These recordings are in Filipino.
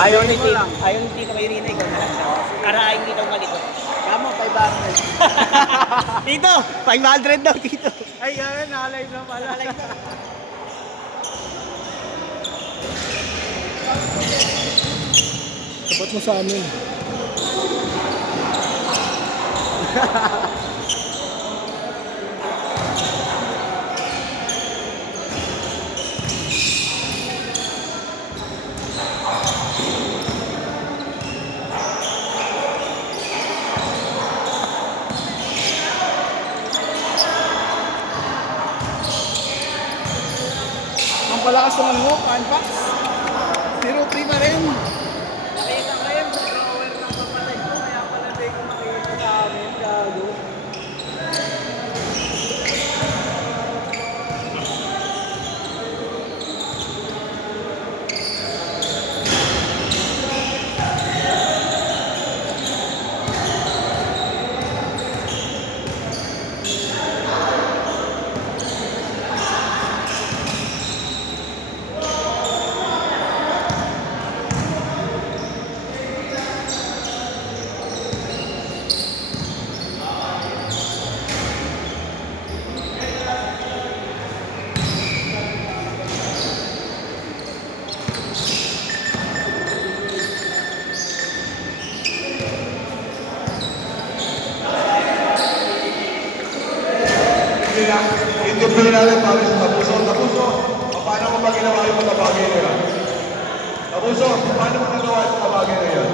Ayaw ni Tito Mayrina, ikaw na lang siya. Karain kita malikot. Kamo, 500. Tito, 500 daw, Tito. Ay, gano'n, na-live na pala. Sapat mo sa amin. Ang palakas naman mo, Panpax. 0-3 na rin. Nakita kayo, over ng papatay ko, kaya pala di ko makita sa amin, gago. Interview natin para sa Tapuso. Tapuso, paano mo ba ginawa yung mga bagay na yan? Tapuso, paano mo nagawa yung mga bagay na yan?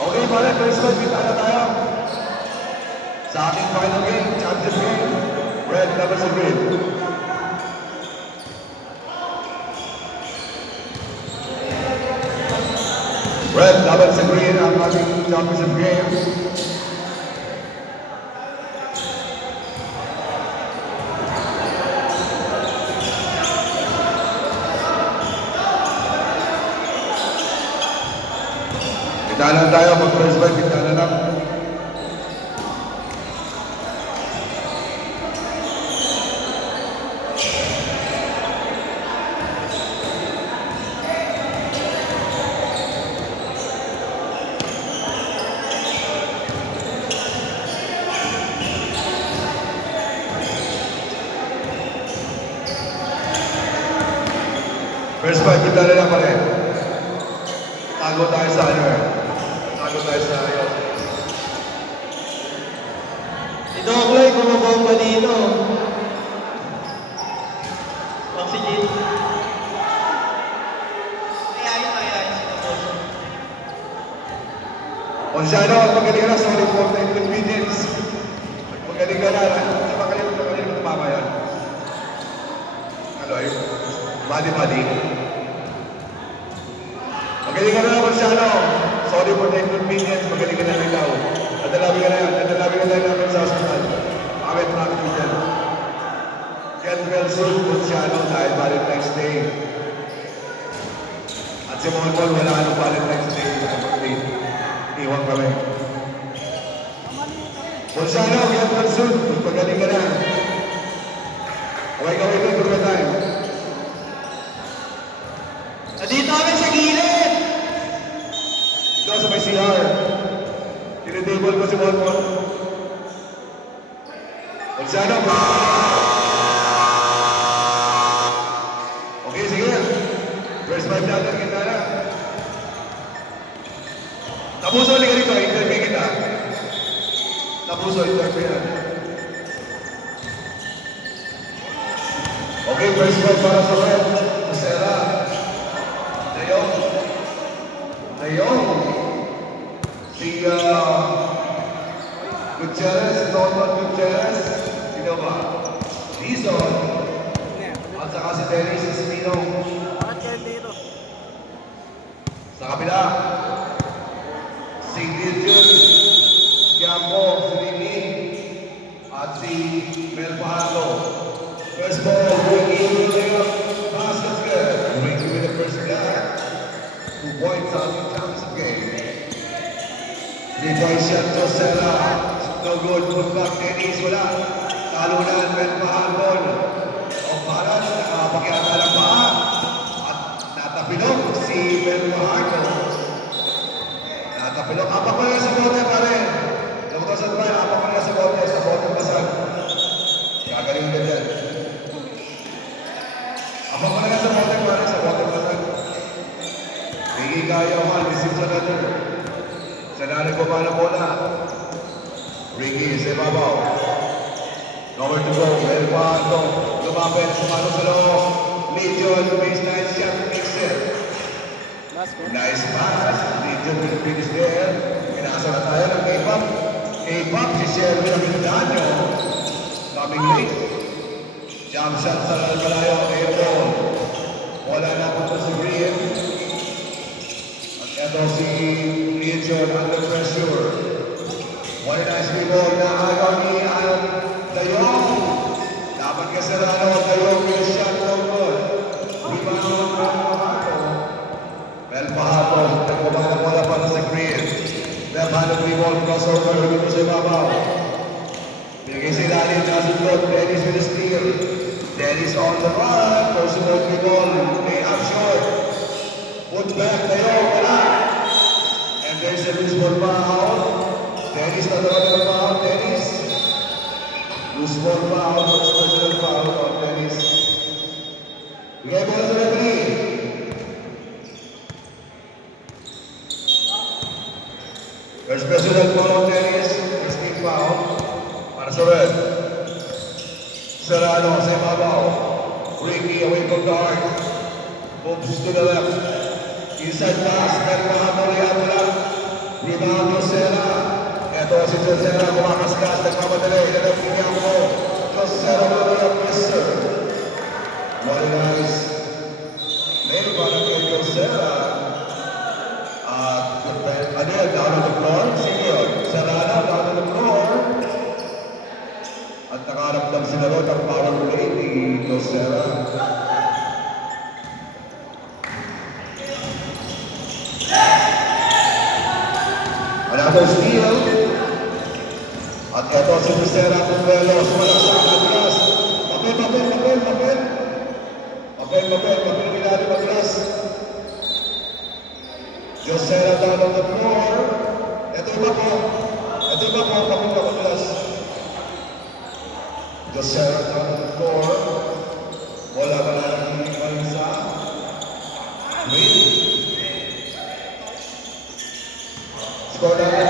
Okay, pala, Christmas, kita na tayo. Sa ating final game, championship game, red labas sa green. Red laban sa green ang ating championship game. Kita lang tayo, mag-press by, kita na lang. Press by, kita na lang pa rin. Tago tayo sa ano eh. Tago tayo sa ayaw. Ito ako ay kumabomba dito. Oxygen. Ayayin sila po. Onsyano, magaling ka na, sorry for the inconvenience. Magaling ka na, sa magaling tumama yan. Ano yun? Body. Magaling ka na naman siya, no? Sorry for the inconvenience, magaling ka na rin daw. Nadalabi ka na yan, nadalabi ka na namin sa hospital. Bakit namin dyan? Get well soon, Luciano, dahil Valentine's Day. At si Monmol, wala nang Valentine's Day. Iwan kami. Luciano, get well soon, magaling ka na. Kaway for the time. Nandito kami sa gilid! Ito sa may CR. Tinitable ko si Monmol. Luciano, okay, sige. First five natin kita na. Tapuso, liga rito. Interview kita. Tapuso, interview na. Okay, first five para sa red. Masera. Dayong. Si Gutierrez, Norman Gutierrez. Sino ba? Dizon. At saka si Dennis Espino. Bakit kayo dito? Sa kabila, si Gideon, si Ambo, si Lili, at si Mel Pahalo. First ball, Ricky layup, basket's good. Ricky with the first guy. 2 points on the championship game. Deviation to Sela. No good. Put back Dennis. Wala. Talunan. Mel Pahalo. O para, nakapakyata ng paa. At natapilog. si Ben Mahardo. Nakapilok. Apak ko na sa bote, pare. Dr. Sanbay, apak ko na sa bote. Sa bote basag. Gagaling ka dyan. Apak ko na sa bote, pare. Sa bote basag. Bigay kaya man. Receive sa letter. Sa nari ko ba na bola? Ricky, sa ibabaw. Nowhere to go. Well, paano? Lumapit. Sumano sa loob. Legion, baseline shot, makes it. Nice pass. Legion will finish there. Pinasa na tayo ng K-pop. K-pop, si Sherwin Amindanyo. Coming late. Jump shot sa malayo. Airball. Wala na po si Green. At ito si Legion under pressure. One nice rebound na agaw ni Dayong. Dapat ka Serrano. Dayong yung shot no good. Rebound ng Pahato. Mel Pahato. Nagkumana bola para sa Green. Mel Pahato rebound crossover. Dito sa ibabaw. Binigay sa ilalim. Nasundot. Dennis with the steal. Dennis on the run. Personal rebound. Lay up short. Put back. Dayong. Wala. And there's a loose ball foul. Dennis na naman ng foul. Dennis. Loose ball foul. Personal foul on Dennis. Bigay mo na sa referee. First personal foul on Dennis. First team foul. Para sa red. Serrano sa ibabaw. Ricky away from the arc. Moves to the left. Inside pass. Pero mahamuli at lang. Rebound Josera. Ito si Josera. Kumakaskas. Nagmamadali. Nagpapigyan mo. Josera mo na lang. Mister. Very nice. Maybe para kay Josera. Ano yan? Down on the floor? Sige yun. Serrano. Down on the floor. At nakaramdam sila ron ang power play ni Josera. Another steal. At ito si Josera Pumelos. Malaksak na bilas. Papel. Pinali maglas. Josera down on the floor. Ito iba po. Papel na maglas. Josera down on the floor. Wala ka na naging sa Green. Score natin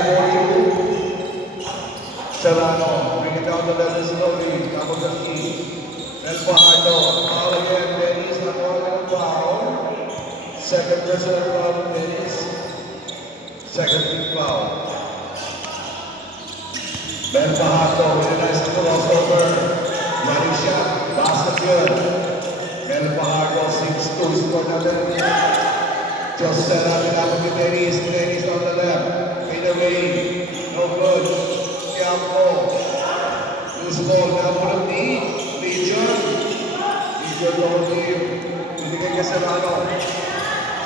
42. Serrano, bring it down the level slowly. Tapos ang key. El Fajardo, foul again. Dennis, nakuha ng foul. Second personal foul of Dennis. Second team foul. Ben Fajardo with a nice crossover. Running shot. Basket good. Ben Fajardo, 6-2. Score natin. Josera, pinapag ni Dennis. Dennis on the left. Fade away. No good. Tiampo. Loose ball. Napunod ni Legion. Legion double team. Binigay ka Serrano.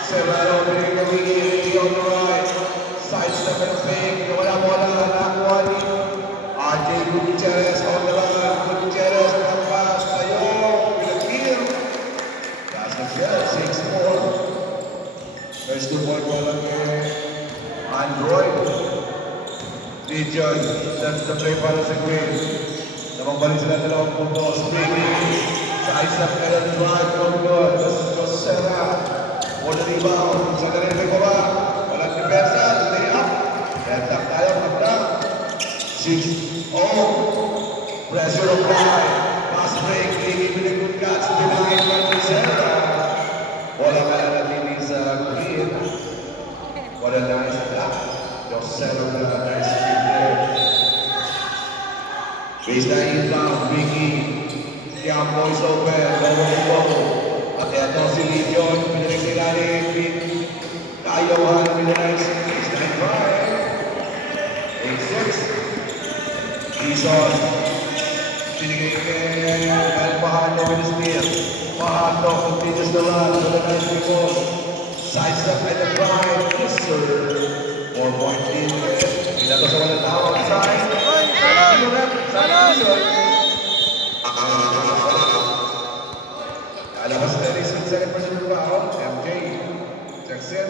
Serrano binigay ka Willie on the right. Side step and fake. Wala bola. Nakuha ni RJ Gutierrez on the right. Gutierrez ang pass. Tayo. Pinag-kill. Basket shot. 6-4. First 2-point ball kay Android. Legion. That's the play para sa Green. Namang sila dalawang puntos. Speaking. Side step ka na drive. From good. Josera. For the rebound. Sa ganun ko ba? Walang depensa. Lay up. Left up tayo. Magda. 6-0. Pressure of line. Pass break. League with a good catch. Denied by Josera. Wala ka na natin sa Green. What a nice block. Josera with a nice kick there. Baseline inbound. Ricky. Tiampo is open. Low. At ito si Legion. Pinalik sa ilalim. Kayawan. Pinalik. Baseline drive. 8-6. Quezon. Pinigay kay El Fajardo with the steal. Fajardo continues the run. With a nice rebound. Side step and the drive. Mister. 4-point lead. Pinato sa walang tawag. Side. Alabas na rin sa second person foul. MJ. Jackson.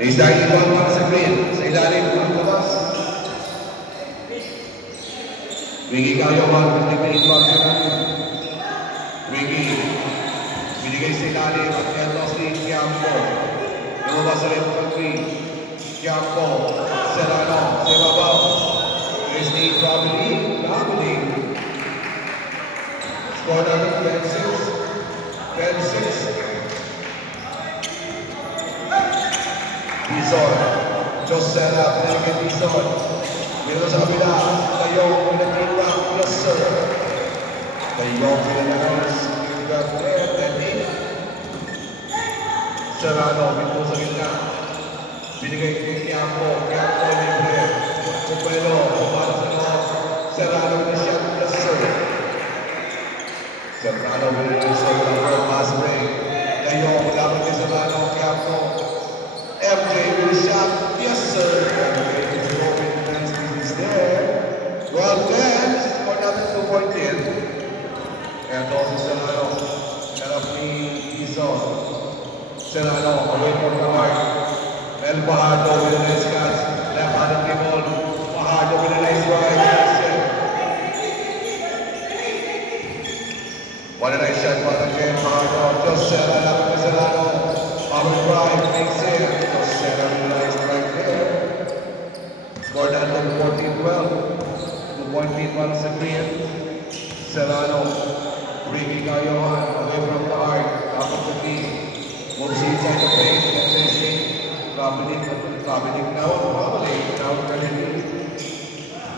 Baseline igual para sa green. Sa ilalim, walang labas. Ricky Cayohan, pinipin pa sa ilalim. Ricky, binigay sa ilalim at Edlos ni Quiampo. Lumabas sa left front three. Quiampo, Serrano, sa ibabaw. Christy, Robiney. Score natin 10-6. Dizon, Josera, pinagay Dizon. Meron sa kabila, Tayong, pinagay plus sir. Tayong, pinagay Serrano, pinto sa gitna. Binigay kay Quiampo, libre. Pupelo, pumalo sa loob. Serrano, pinagay plus sir. Serrano, pinagay sa loob, pass break. Tayong, laban kay Serrano, Quiampo. MJ will shot, yes sir. MJ is going to is there. Well then, score natin 2 point in. And also Serrano, harap ni Dizon. Serrano, away from the mark. El Bajardo with a nice catch. Left-handed kay ball. Bajardo with a nice ride. What a nice shot by the game, Bajardo. Just Serrano, Serrano. Power drive, makes it. Just Serrano, nice right there. Score down to 14-12. 2 point lead para sa Green. Serrano. Ricky Cayohan, away from the arc. Top of the key. Moves inside the paint. Robiney now. Robiney now.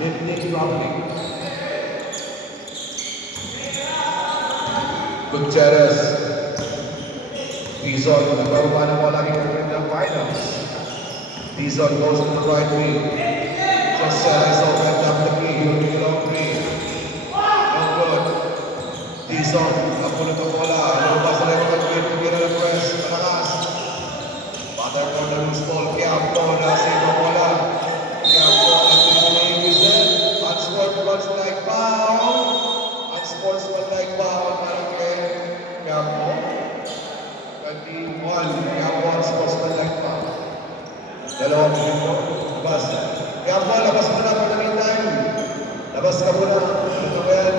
Nick Robiney. Gutierrez. Dizon, nagkaroon pa ng walang in the finals. Dizon goes to the right wing. Just is open up the key. Long three. No good. Dizon, napulot ang bola. Lumabas na rin ang game to get a press. Malakas. Batter for the loose ball. Quiampo, nasave ang bola. Quiampo, unsportsmanlike foul. Unsportsmanlike foul. Parang kay Quiampo. 21. Quiampo, unsportsmanlike foul. Dalawang minuto. Labas. Quiampo, labas mo na for the meantime. Labas ka muna. Ano ba yan?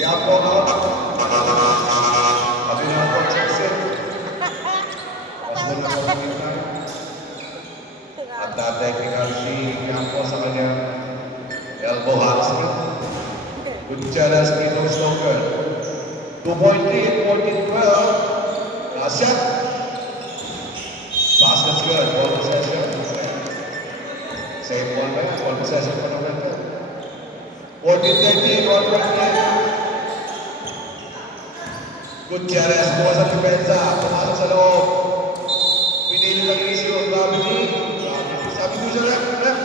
Quiampo out. Sabi na ako, Jackson. Labas mo na for the meantime. At na-technical si Quiampo sa kanyang elbow hamstring. Gutierrez, Pino Stoker. 2 point lead, 14-12. Last shot. Basket's good. Ball possession. Same ball ba yan? Ball possession pa naman ito. 14-13, 1 point lead. Gutierrez, bukas ang depensa. Pumasok sa loob. Pinili ng issue. Robiney. Sabi ko siya left.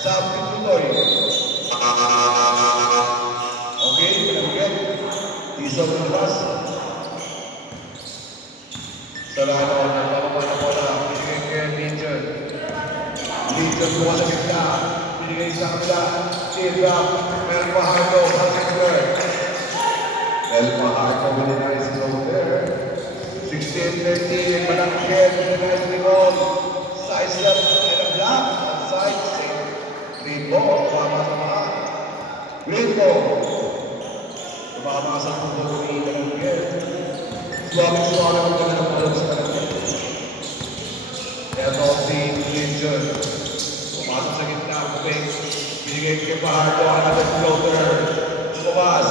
Sabi ko tuloy. Okay, pinagigit. Dizon ng pass. Serrano, nagpapapa na bola. Pinigay kay Legion. Legion buwan sa gitna. Pinigay sa kabila. T-drop. Mel Fajardo. Mel Fajardo with a nice goal there. 16-13. Manangkit with a nice goal. Size up and a block. Outside. Green ball. Tumama sa mga. Green ball. Tumama sa puto ni Manangkit. Suwag-suwag ang mga ng ball sa kanila. Ito si Legion. Pumasok sa gitna. Binigay kay Fajardo. Another floater. Pumas.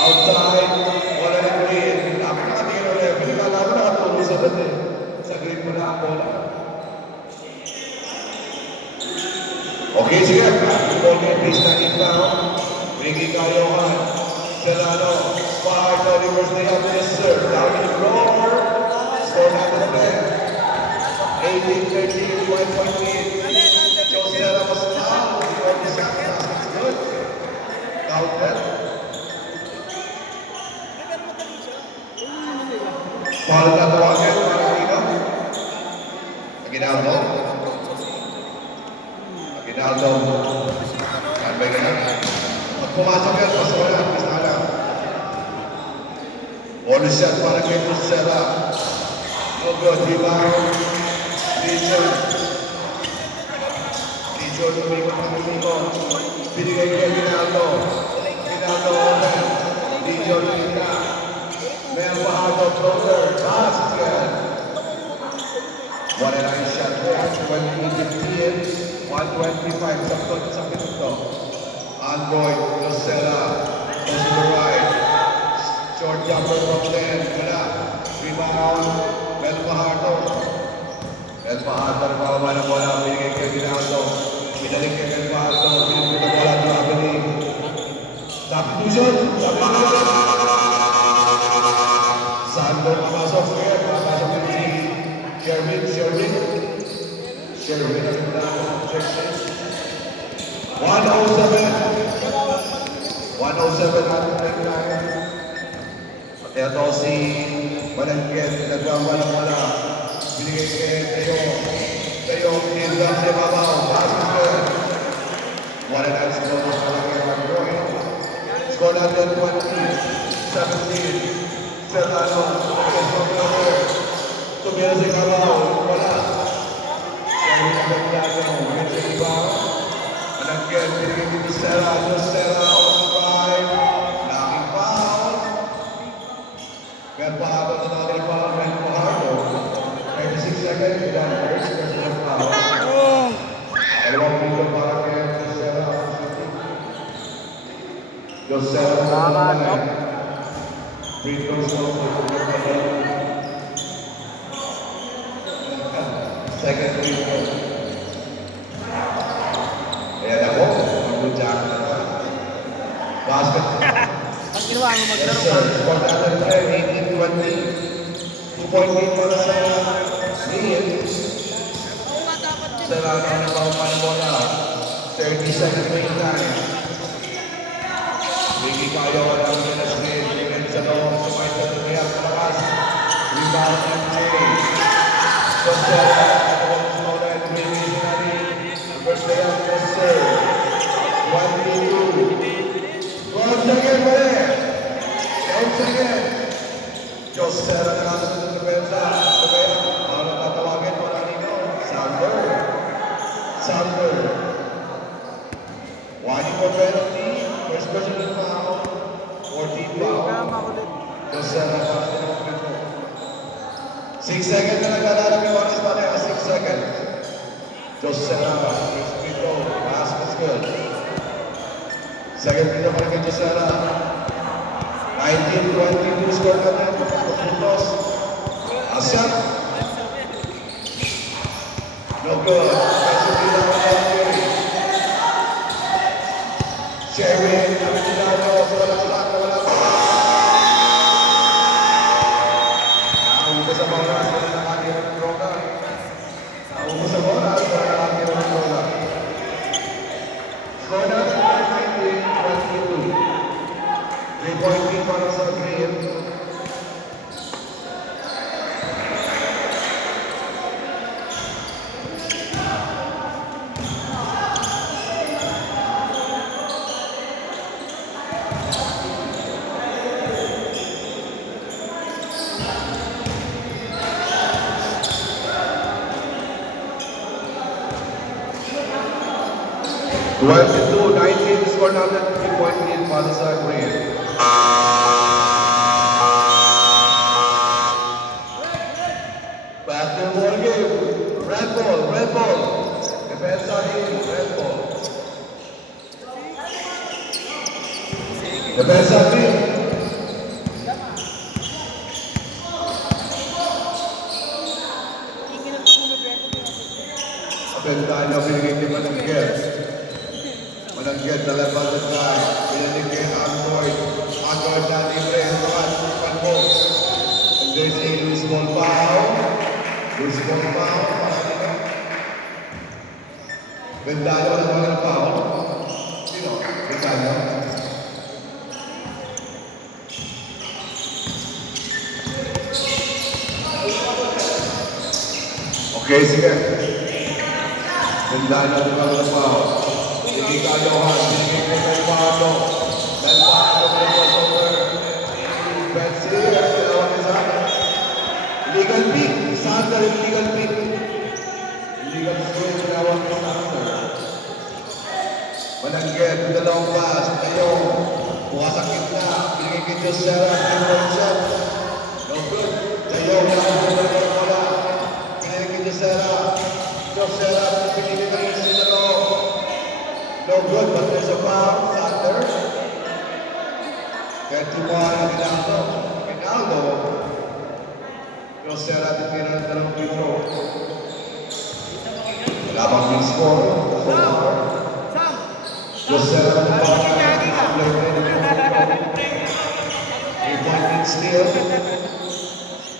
Outside. Wala ng green. Napakakatingin ulit. Pinagkala mo nakatulong sa dati. Sa green mo na ang bola. Okay, sige. Ball game, please na inbound. Ricky Cayohan. Serrano. Fajardo. Reverse the help this serve. Down in the floor. Score not the play. 18-13. 1 point lead. Josera was fouled. That's good. Counted. Foul na tawagan para dito. Aguinaldo. Saan ba yan? Pag pumasok yan, pasok na. Pista na. Bonus shot para kay Lucera. No good. Rebound. Legion. Legion umikot ang umikot. Binigay kay Ginaldo. Ginaldo open. Legion kita. Mel Fajardo floater. Pass again. 1-9 shot there. 20-15. 125. Sa minuto. Android. Lucera. To the right. Short jumper from there. Wala. Rebound. Mel Fajardo. Mel Fajardo. Nakawa na bola. Binigay kay Ginaldo. Binalik kay Mel Fajardo. Binigay na bola. Traveling. Substitution. Substitution. Sandro papasok. Papasok na si Sherwin. Sherwin. Sherwin. Ang Ginaldo. 107. 107 at 99. Ito si Manangkit, nagwawala ng wala. Binigay kay Teo. Teo, Hilda, sa babaw. Passes good. Wala na ang score ng Palangay Magroy. Score natin 20-17. Serrano, tumira sa kabaw. Wala. Kaya yung nagdagdagan mo. Medyo iba. Manangkit, binigay kay Serra. Serra, on the five. Laking foul. Mel Fajardo na natin foul. Mel Fajardo. 36 seconds. Ilan first. Personal foul. Dalawang minuto para kay Serra. Serra na natin. Free throws na second free throw. Ayan ako. Mag-jack na. Basket. Ang ginawa mo Yes, maglaro sir. ka. Score natin tayo, 18-20. 2-point lead para sa Lian. Serrano na paupan mo na. 30 seconds main time. Ricky Cayo ang pinaskin. Tingnan sa loob. Sumay sa tumiyak sa lakas. Rebound MJ. Josera. Smolan. Ricky Sinari. First day of the serve. 1-2. Once again, pare. Once again. Josera na nasa ng depensa. Kaya, para tatawagin mo na ninyo. Sander. Sander. Wani for penalty. First personal foul. 14 foul. Josera na nasa ng depensa. 6 seconds na naglalaro yung oras pa na. 6 seconds. Josera. First free throw. Pass was good. Second free throw para kay Josera. 19-22 score natin. Puntos. Asap. No good. Special free throw para kay Sherwin. Kami tinalo. Wala ka. Naupo sa oras. Wala nakakira ng droga. Naupo sa oras. Wala nakakira ng droga. Score natin 19-22. 3-point lead para sa Green. Twelve-2, 19 score natin, 3-point lead para sa Green. Basketball game. Red ball, red ball. Defensa in, red ball. Defensa in. Apentahan na pinigay kay Manangkit. Manangkit na level the side. Pinigay kay Android. Android na libre. Tukan mo. And there's a loose ball foul. Loose ball foul. Vendado na mga foul. Sino? Vendado. Okay, sige. Vendado na mga foul. Sige kayo ha. Sige kayo Del Pato. Del Pato. Del Pato. Betsy. Illegal pick. Sander, illegal pick. Illegal swing. Tinawag ni Sander. Mananggit. Dalawang pass. Ngayong. Bukasakin na. Pinigay kay Josera. Pinigay shot. No good. Ngayong. Wala. Pinigay kay Josera. Josera. Pinigay kay Sinalo. No good. But there's a foul. Sander. 21 ang Ginaldo. Ginaldo. Josera titira ng dalawang free throw. Wala bang big score? So far. Josera ng three-point lead steal.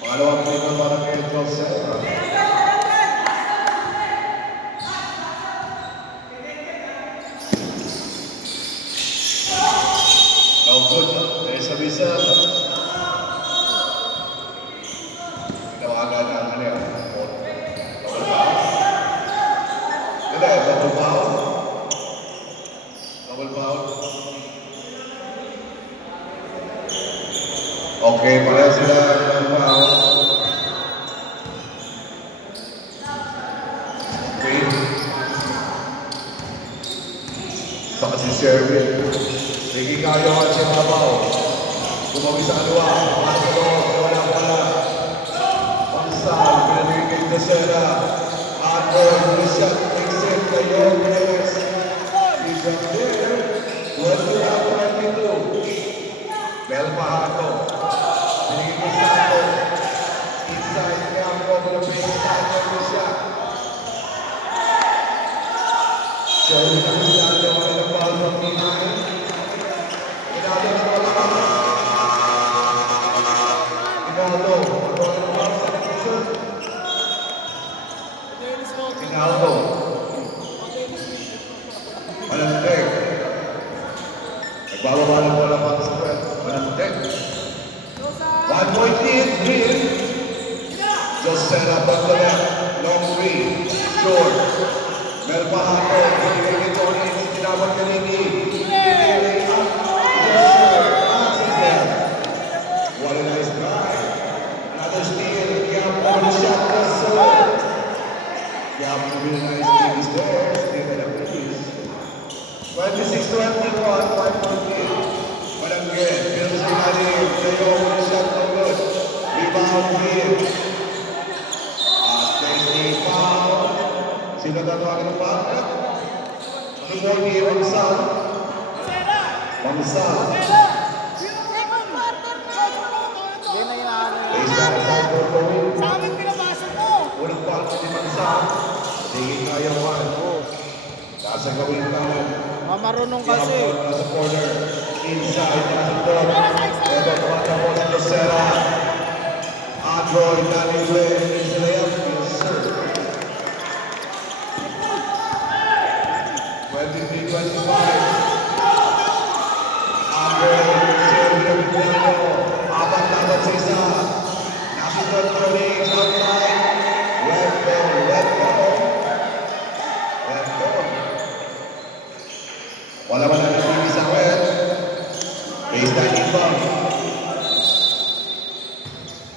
Pangalawang free throw para kay Josera. No good. There's a whistle. Tinawagan na ano yan. Double foul. Hindi, double foul. Double foul. Okay, pareha sila double foul. Okay. Saka si Sherwin. Ricky Cayo at si Mabaw. Gumawi sa kaliwa. Pasalo. Wala pala. Pansal. Pinabigay kay Josera. Adol. Reset. Exit. Kayo. Yes. He's up there. 22. Bel Pahato. Pinigay kay Sato. Inside. Campo. Pinabigay kay Sato. Reset. Sherwin ang Sato. Wala na ball from behind. Ginaldo. Manantek. Nagbababa ng bola para sa spread. Manantek. 1-point lead. Green. Josera back to left. Long three. Short. Mel Pahato. Pinigay kay Tony. Tinawag ka rin ni. Pinigay up. What a nice drive. Another steal. Campo on the shot. Campo really nice steal is there. Steal and a please. 26-21. 5-point lead. Mananggit. Pero sa ilalim. Kayo on the shot. No good. Rebound win. There's a foul. Sino tatawagan ng foul? Ano mo ni Mamsal? Mamsal. Sa amin pinapasok mo! Unang ball ni Mamsal. Tingin kaya man. Nasa gawin naman. Marunong kasi. Nasa corner. Inside. Nasa ball. Ito tumatabo si Josera. Android. Danny Glenn. Is the layup. Yes, sir. 23-25. Android. Sherwin Abitano. Apat-apat sa isa. Nasunod Tony. Outside. Red ball. Red ball. Red ball. Wala man ang nabibig sa red. Baseline inbound.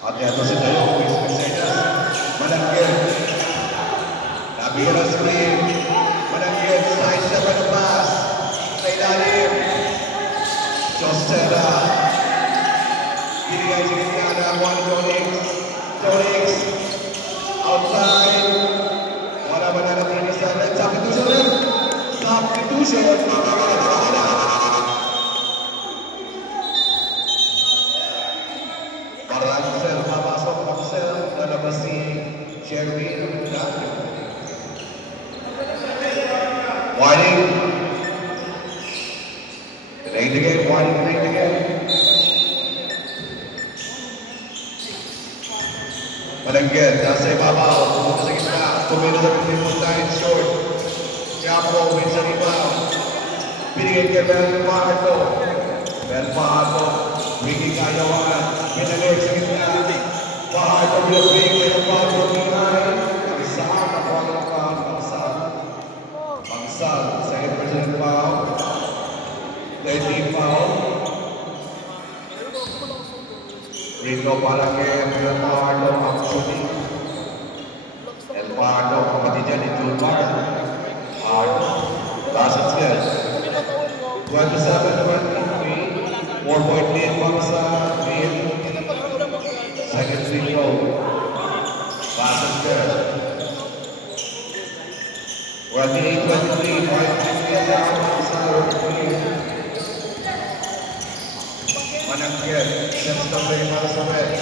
At ito si Dayo. Luis Mercedes. Mananggit. Nabira screen. Mananggit. Side step at the pass. Sa ilalim. Josera. Binigay si Cristiana. Juan Tonix. Tonix. Outside. Wala man ang nabibig sa red. Substitution rin. Substitution. Marangel, papasok Marcel, lalabas si Sherwin. Warning. Rain again, warning, rain again. Mananggit, nasa ibabaw, pumunta sa gitna, tumino sa pinipon line, short. Campo, win sa rebound. Binigay kay Bel Pahato. Bel Pahato, Ricky Cayawan, pinagay sa gitna. Pahato, binabing, may napag from behind. Magsaan, napag ng foul, Magsaan. Magsaan, second personal foul. 13 foul. Ricky Turno para kay El Pardo actually. El Pardo, kapatid niya ni June Pardo. Pardo. Last and skill. 27-23. 4-point lead para sa Green. Second free throw. Last and skill. We're at the 8-23. 5-3 down sa Green. Manangkit, sends the play para sa Red.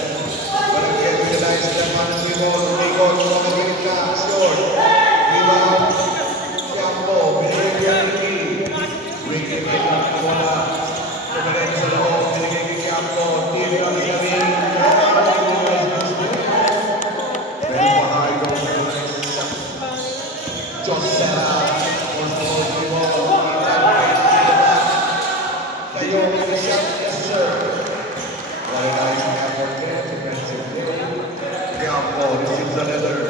Manangkit, realize that Manangkit ball, Nicol, Manangkit na, short. Rebound, Campo, binigay kay Ricky. Ricky, wala. Tumalit sa loob, binigay kay Campo. Tiri ang sabi. Very behind those guys. Josera, was the most ball. Tayo, shot, yes sir. Very nice effort there, defensive play. Campo receives another.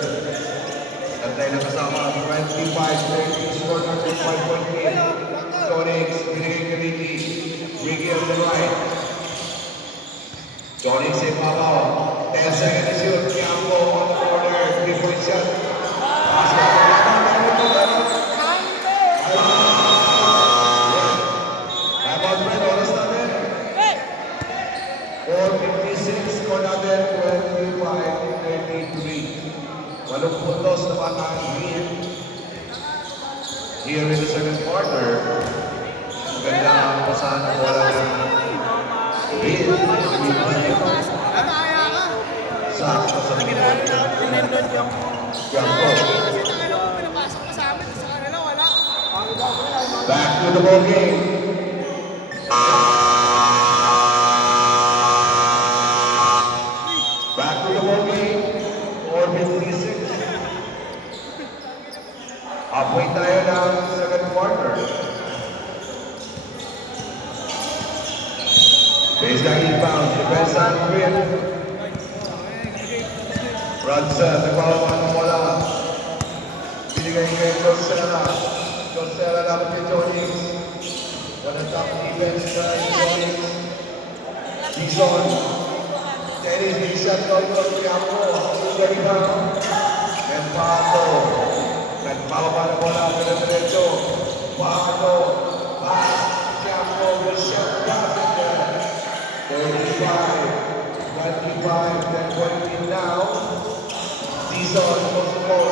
At tayo nakasama, 25-30, score ng 5-point lead. Jonix, binigay kay Ricky. Ricky on the right. Jonix ay papaw. 10 seconds to shoot. Campo on the corner. 3-point shot. Pass back. Timeout, Fred. Oras natin. 4:56, score natin 25-33. 8 puntos na bata ang Green. Here in the second quarter, maganda ang pasahan ng bola ng Green. Sakto sa pinipon ng Campo. Back to the ball game. Back to the ball game. 4:56. Halfway tayo ng second quarter. Baseline inbound. Defense on Green. Brunson, nagpapapan ng bola. Binigay kay Josera. Josera dapat kay Jonix. Walang top defense na Jonix. Dixon. Dennis, big shot down to Campo. Susunod rebound. And Pato. Nagpapapan ng bola. Diretso. Pato. Pass. Campo. Good shot. Basket there. 35, 10-point lead now. Dixon, close to goal.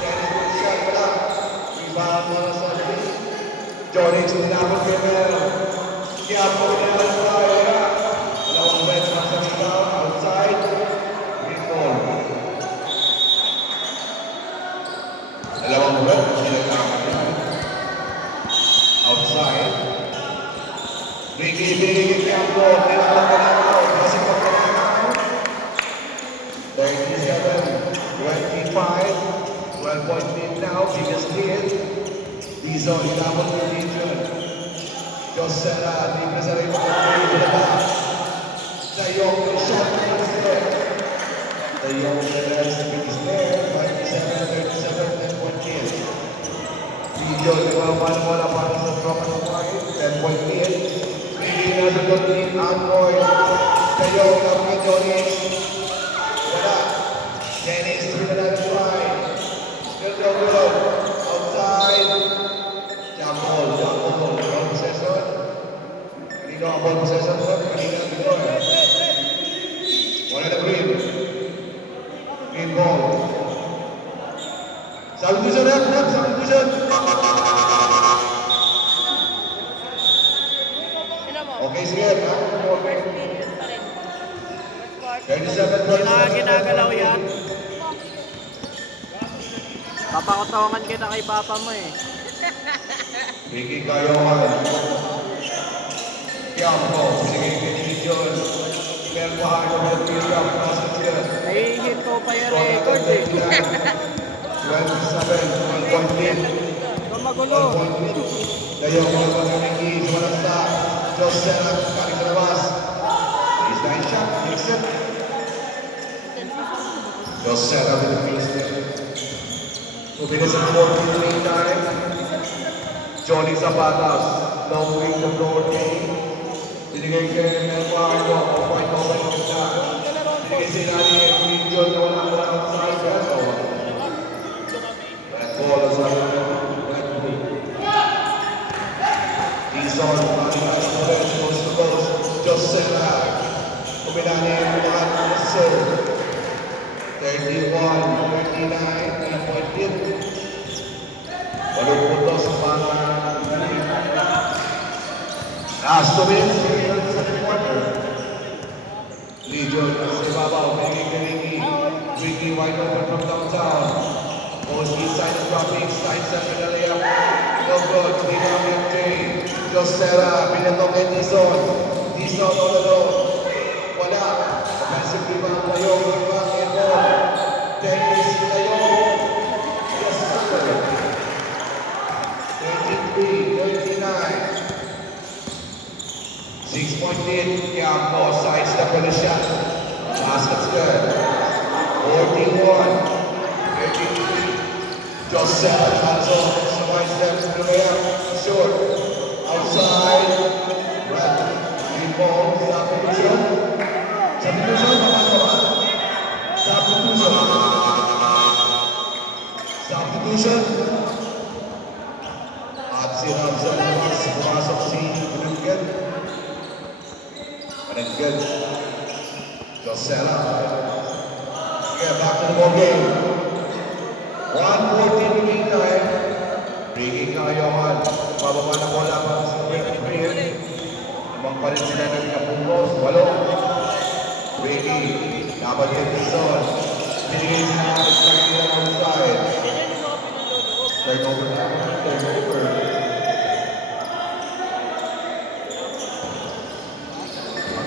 Dennis, good shot. Wala. Rebound para sa Green. Jonix, tinapos kay Melo. Campo, tinapos tayo. Dalawang bet pa sa rebound. Outside. Green ball. Dalawang bet. Sinagamit yan. Outside. Ricky, binigay Campo. Tinapos ka na ako. Kasi pa ka na ako. 37-25. 12-point lead now. Biggest lead. Dizon, tinapos ng region. Josera, di ka sa rin mga Dayong, the shot is there. Dayong, the big is there. 57-37, 10-point lead. Region, wala para sa tropa ng white. 10-point lead. Hindi na sa good lead. Angoy. Dayong, kami Jonix. Wala. Dennis, 3-11 wide. Still no good. Outside. Jump ball. Ball possession. Kanino ang ball possession ko? Kanino ang ball? Wala na Green. Green ball. Substitution rep. Substitution. Okay, sige. Okay. 37-27. Ginagalaw yan. Papakotongan kita kay papa mo eh. Ricky Cayohan. Campo. Sige, Region. Melbahan ng Melvilla. Pasok yan. Nahihinto pa yung record eh. 27. 1 point lead. Magulo. 1 point lead. Dayo mga pag-amigi. Sumalasta. Josera. Kari sa labas. Baseline shot. Mix it. Josera with the baseline. 2 minutes and 43 time. Johnny Zapatas. Long way to floor game. Binigay kay Mel Pardo. 4-point open na. kasi nani John na wala sa akin. Red ball sa red blue. Dizon, coast to coast. Josela. Kuminani ang mga serve. 31, 39, 3-point lead. 8 puntos para last 2 minutes here in the second quarter. Legion sa ibabaw, Ricky wide open from downtown. Goes inside the dropping, side set with the layup. No good, Dinamic J. Josera, pinatong kay Dizon. Dizon on the road. Wala. Offensive rebound kayo, rebound and ball. Dennis kayo. Yes, sir. 33, 39. 6-point lead. Quiampo, sidestep with a shot. Basket's good. 41, 33. Joseph Alonso, sidestep with the layup. Short. Outside. Red. Green ball. Substitution. Substitution. Substitution. Substitution. At si Ramzan Mas, pumasok si Mananggan. Mananggan. Josela. Yeah, back to the ball game. 1:14 to meantime. Bringing Kayohan. Pababa na bola para sa Green. Namang pa rin sila ng Kapungos. 8. Ricky. Dapat yung Dizon. Binigay sila ng outside. Turnover na. Turnover.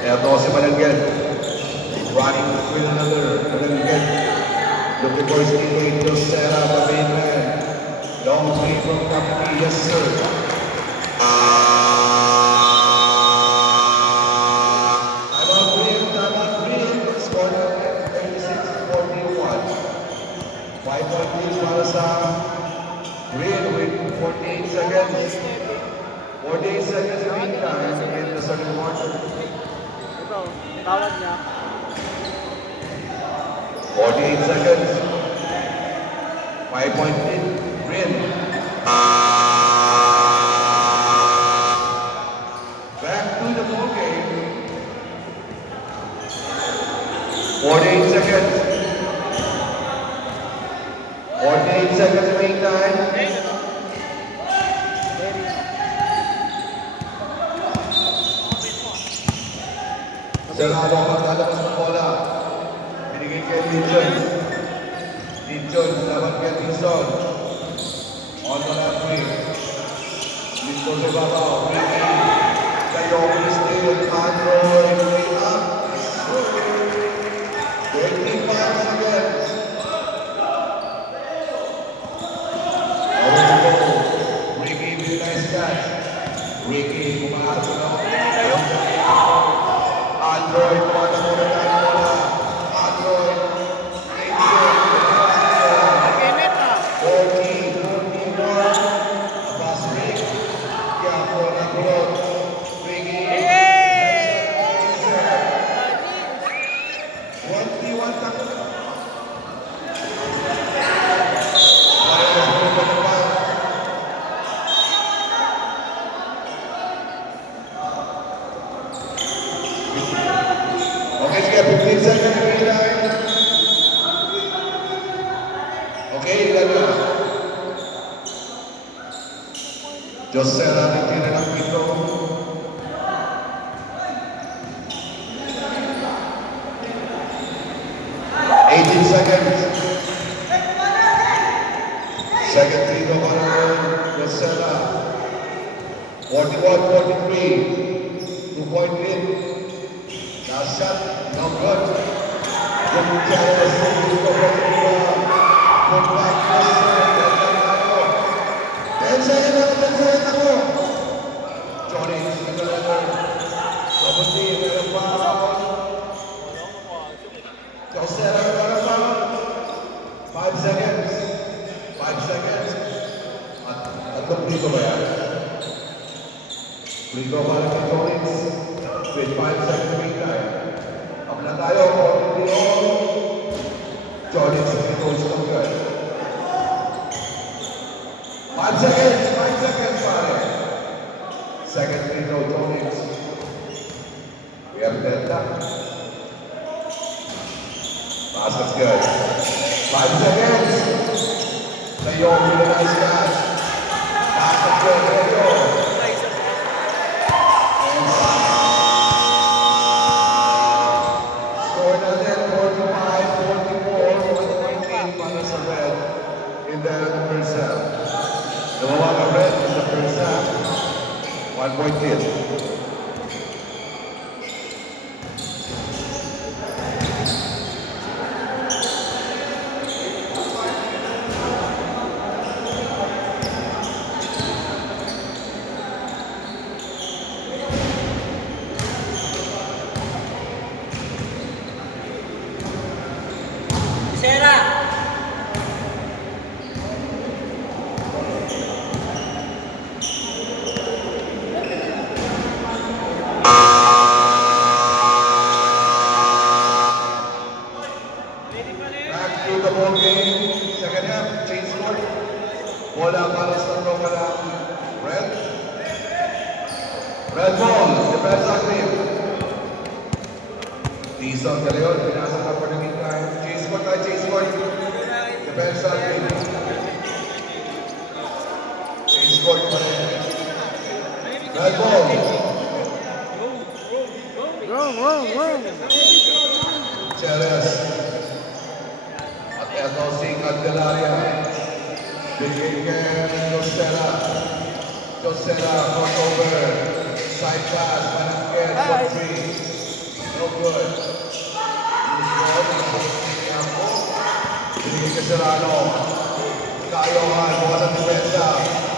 Eto si Mananggan. Running with another. Mananggan. Looking for his teammate. Josera, the main man. Long three from Kapiti. Yes, sir. Score 36-41. 5-point lead para sa Green with 48 seconds. 48 seconds meantime in the second quarter. Ito, tawag niya. 48 seconds. 5-point lead. Green. Back to the ball game. 48 seconds. 48 seconds meantime. Sarado ang maglalabas ng bola. Binigay kay Legion. Legion, laban kay Dizon. On the left wing. Dito sa babaw. Ricky. Kayo, Christine, Android, way up. 25 seconds. Ricky, very nice catch. Ricky, kumakas na. Android, kumata muna tayo muna. Android, 40, 41. Abas Rick. Quiampo na bulot. Ricky. 21 seconds. Okay, sige, 15 seconds na rin. Okay, ilan na? Josela nagtira ng pito. Seconds. Second free throw para Josela. 41-43. 2-point lead. Last shot, no good. Good chance. Good back. 10 seconds ako, 10 seconds ako. Johnny, double team, meron pa ako. Josela, meron pa ako. 5 seconds. 5 seconds. At tatlong free throw ba yan? Free throw para kay Johnny with 5 seconds meantime. Up na tayo, all. Jordan goes to good. 5 seconds, 5 seconds, pare. Second free throw, Tonix. We have Delta. Basket's good. 5 seconds. Tayo, nice catch. Basket's good, Tayo. Score natin, 45-44. 1.8 para sa red in the first half. Dalawa na red in the first half. 1 point lead. Sera! Back to the ball game. Second half, change score. Bola para sa tropa ng red. Red ball, defense active. Tison Galeon, pinasa na for the meantime. Change score tayo, change score. Defense active. Change score pa rin. Red ball. Cheres. At ito si Candelaria. Bigay kay Josera. Josera, crossover. Side pass, Manangkes for 3. No good. Bigay kay Serrano. Kayohan, bukas ang depensa.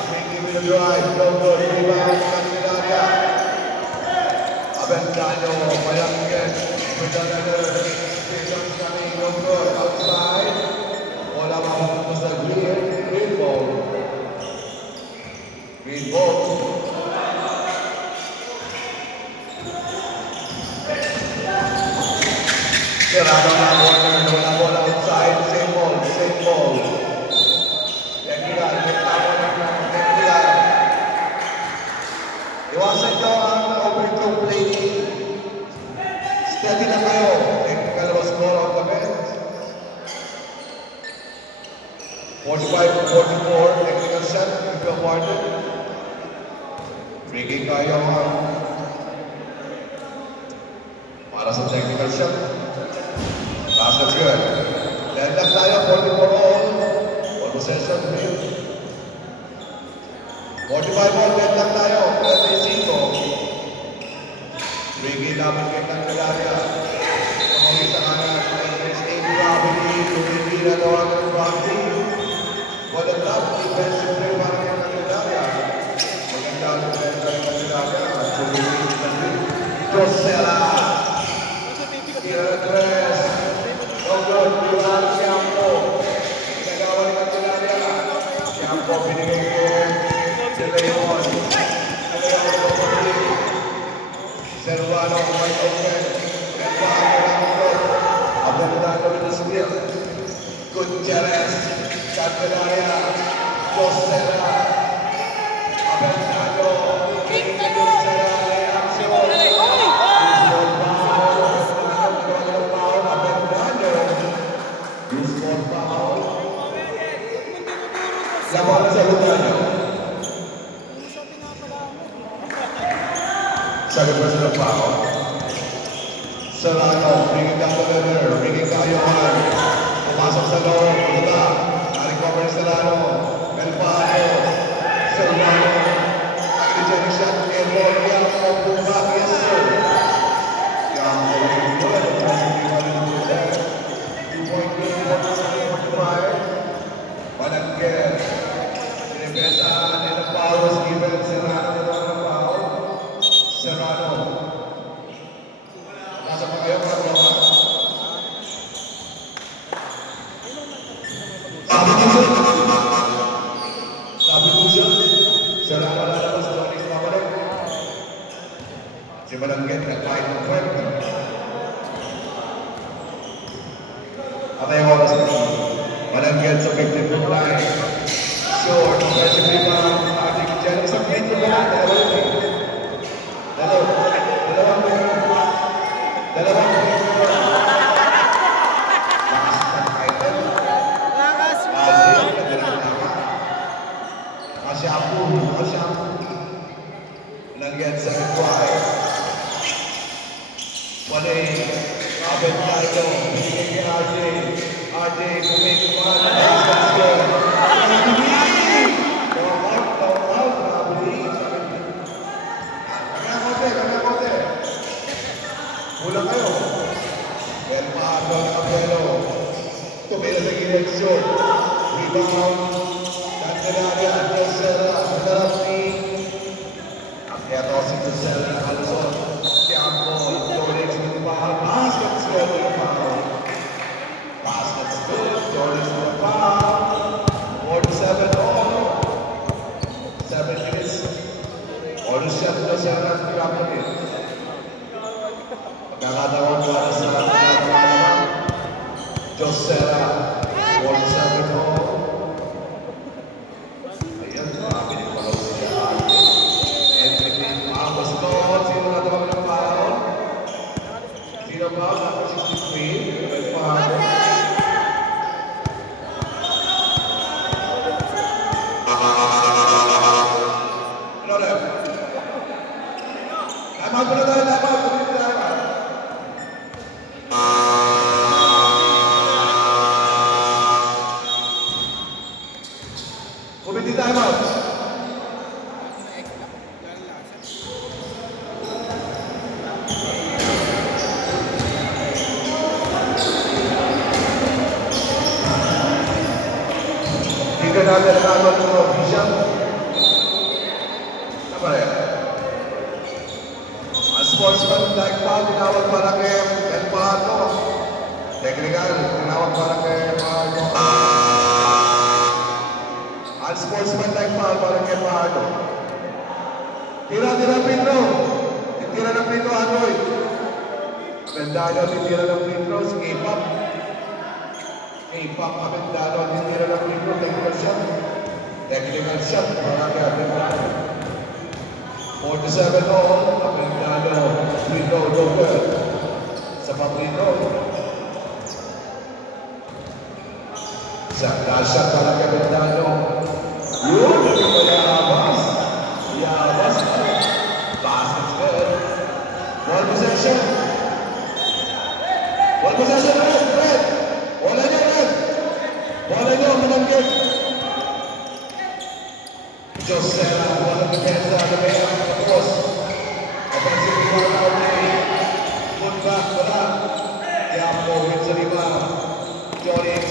Bigay with the drive. No good. Rebound, Candelaria. Aventano, Manangkes. With another. Season coming, no good. Outside. Wala mapapunta sa green ball. Green ball. Serrano na corner. Wala bola outside. Same ball. Same ball. Technical. Technical. Iwasan nyo ang overthrow play. Steady na kayo. Technical was score on the bench. 45-44, technical shot, if you wanted. Bringing kayo para sa technical shot. Basket's good. Land up tayo, 44 all. All possession, 45 all, land up tayo. 35. Bringing namin kay Candelaria. Pamawin sa kanan. Stay gravity. Tumindi na gawa ng gravity. What a tough defensive play para kay Candelaria. Maganda ang defense kay Candelaria. Josera. Tira-tres. No good. Iwan Siampo. Nagawa ni Candelaria. Siampo binigay kay De Leon. De Leon Lopati. Serrano wide open. And Abandano with the steal. Gutierrez. Candelaria. Josera. Abandano. Josera. Lawan sa lugar niyo. Sagot pa sila pa. Serrano, bringing down the leather, bringing Kayohan. Pumasok sa loob, puta. Na-recover Serrano. Melpano. Serrano. Actually, shot kay Paul Yampo. Pumak, yes sir. Yampo, good. 2-point game, 45. Manangkes. Sinipesa nila Paulos given Serrano na ng foul. Serrano. Nasa pa kayo mga tropa. Substitution. Serrano lalabas sa Onyx pabalik. Si Manangkes nag-fight ng point. Manangget sa 50-foot line. Short, offensive rebound, Artie Gutierrez. Isang free throw na, dalawang free throw. Dalawang free throw. Dalawang free throw. Lakas ng title. Lakas mo! Magic, nagdalang tama. Nakasyapu. Manangget sa Bitway. Panay, Abed Carlo, binigay kay RJ. RJ, kumikuman, let's go. Down out, Rabri. Kami kote. Kulang kayo. Del Paco, Capello. Tumira sa gilid, shoot. Rebound. Candelaria, Josera, harap ni Aketo si Josera, Alonso. Tiago, Jorix, basket's good, basket's good, Jorix with the foul. 47 all. 7 minutes. All shot na siya ng Pirapolit. Magkakataon para sa pinagpapalaman. Josera, 47 all. Ayan, mabiling palaw siya. Enrique Amos doon. Sino na tawag ng foul? Sino ba? Number 63. May foul. Ano ulit? Time out muna tayo, time out. Tumingin tayo, time out. Committee time out. Tiga natin ang amat ng official. Tama rin. Ang sportsman like foul, tinawag para kay El Paco. Technical, tinawag para kay Paco. Ang sportsman like foul para kay Paco. Tira free throw. Tira ng free throw, Android. Avendano, titira ng free throw. Skip up. Ipak Avendano, titira ng free throw. Technical shot. Technical shot. Para kay Avendano. 47 all. Avendano, free throw, no good. Sa pa-free throw. Last shot para kay Avendano. Yun, hindi ko Yabas. Yabas. Basket's good. One possession. One possession, Red. Wala niya, Red. Wala niya, Manangget. Josera, walang depensa. Namaya, tapos. Offensive rebound out ni Good back, wala. Tiago, wins sa rebound. Jorix.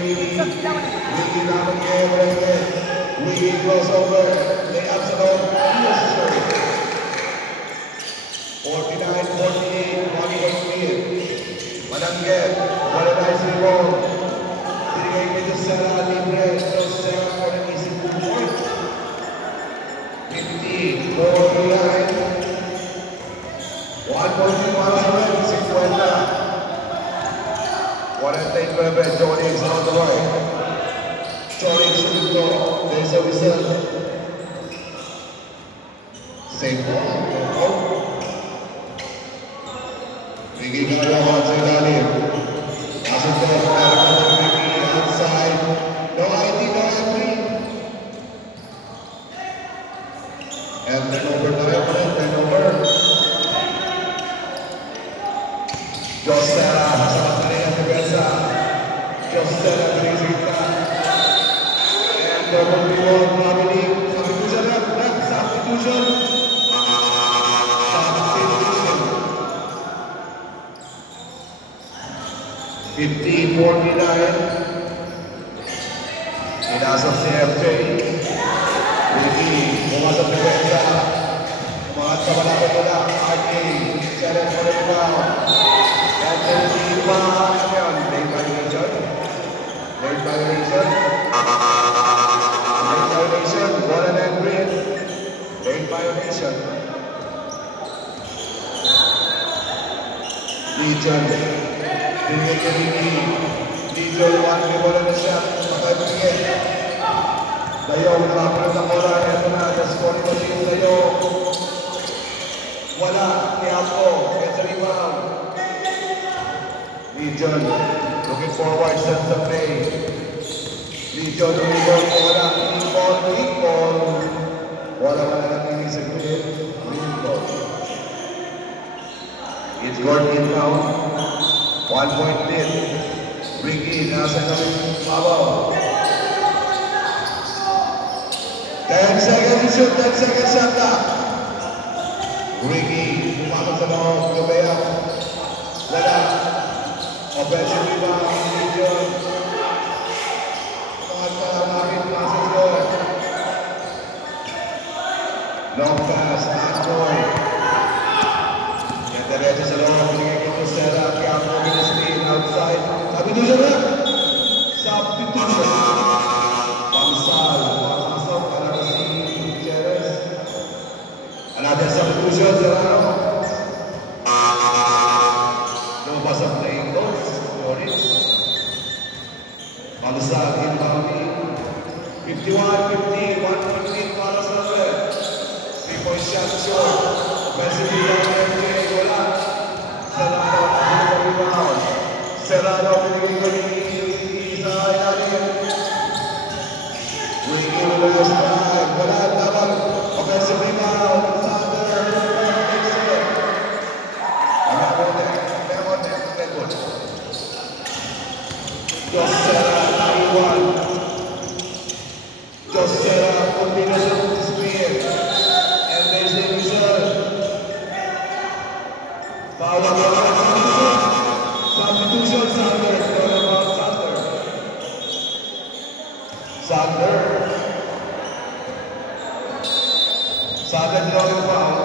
Willie naman kay Manangget. Willie crossover. Layup sa loob. Yes, sir. 49-48. 1-point lead. Manangget. What a nice rebound. Binigay kay Josera. Libre. Josera for an easy 2-point. 50-49. 1-point lead para sa Red. 50. 49, Jorix on the right. Jorix with the there's a whistle. Same ball. Bigay ka na lang sa ilalim. Pasok ko, outside. No ID, no entry. And turnover na rin, turnover. Josera, sa Mataraya, Tibersa. Josera, Tibersa. And double reward, family. Substitution left, substitution. Substitution. 50-49. Inasok si FJ. Ricky, pumasok ni Benza. Umangat sa malapit nila. RK, challenge for the rebound. And then the rebound. Late violation. Late violation. Late violation. Ball and entry. Late violation. Legion. Legion. Dijon, 1 bola na siya. Makapigil. Dayong nakapunod ang bola. Ito na, the scoring machine. Dayong. Wala. Quiapo. Gets a rebound. Dijon, looking forward, sends the play. Dijon, rebound. Wala. Rebound. Wala ka na natin sa grid. Rebound. It's Gordon now. 1-point lead. Ricky, nasa kami Pablo. 10 seconds to shoot, 10 seconds shot na. Ricky, pumasok sa loob, Gabea. Wala. Offensive rebound, Dijon. Nakakit, passes good. Long pass, Antoy. Yan diretso sa loob, bigay ko to Serra, Quiapo, Ministin, outside. Substitution na! Substitution. Pangsal, papasok, para si Gutierrez. Another substitution, Serrano. Lumabas ang playing goals, Morris. Pangsal, inbounding. 51-50, 1-15 para sa red. 3-point shot short. Offensive rebound, MJ, wala. Serrano, ang rebound. Serrano, pinigay ko ni Isa Ayarin. Ricky Lewis, wala ang tabang. Offensive rebound, Sander, takes it. Lemon, Josera, Taiwan. Josera, continues on the screen. And there's the result. Foul on substitution, Sander. What about Sander? Sander drawing foul.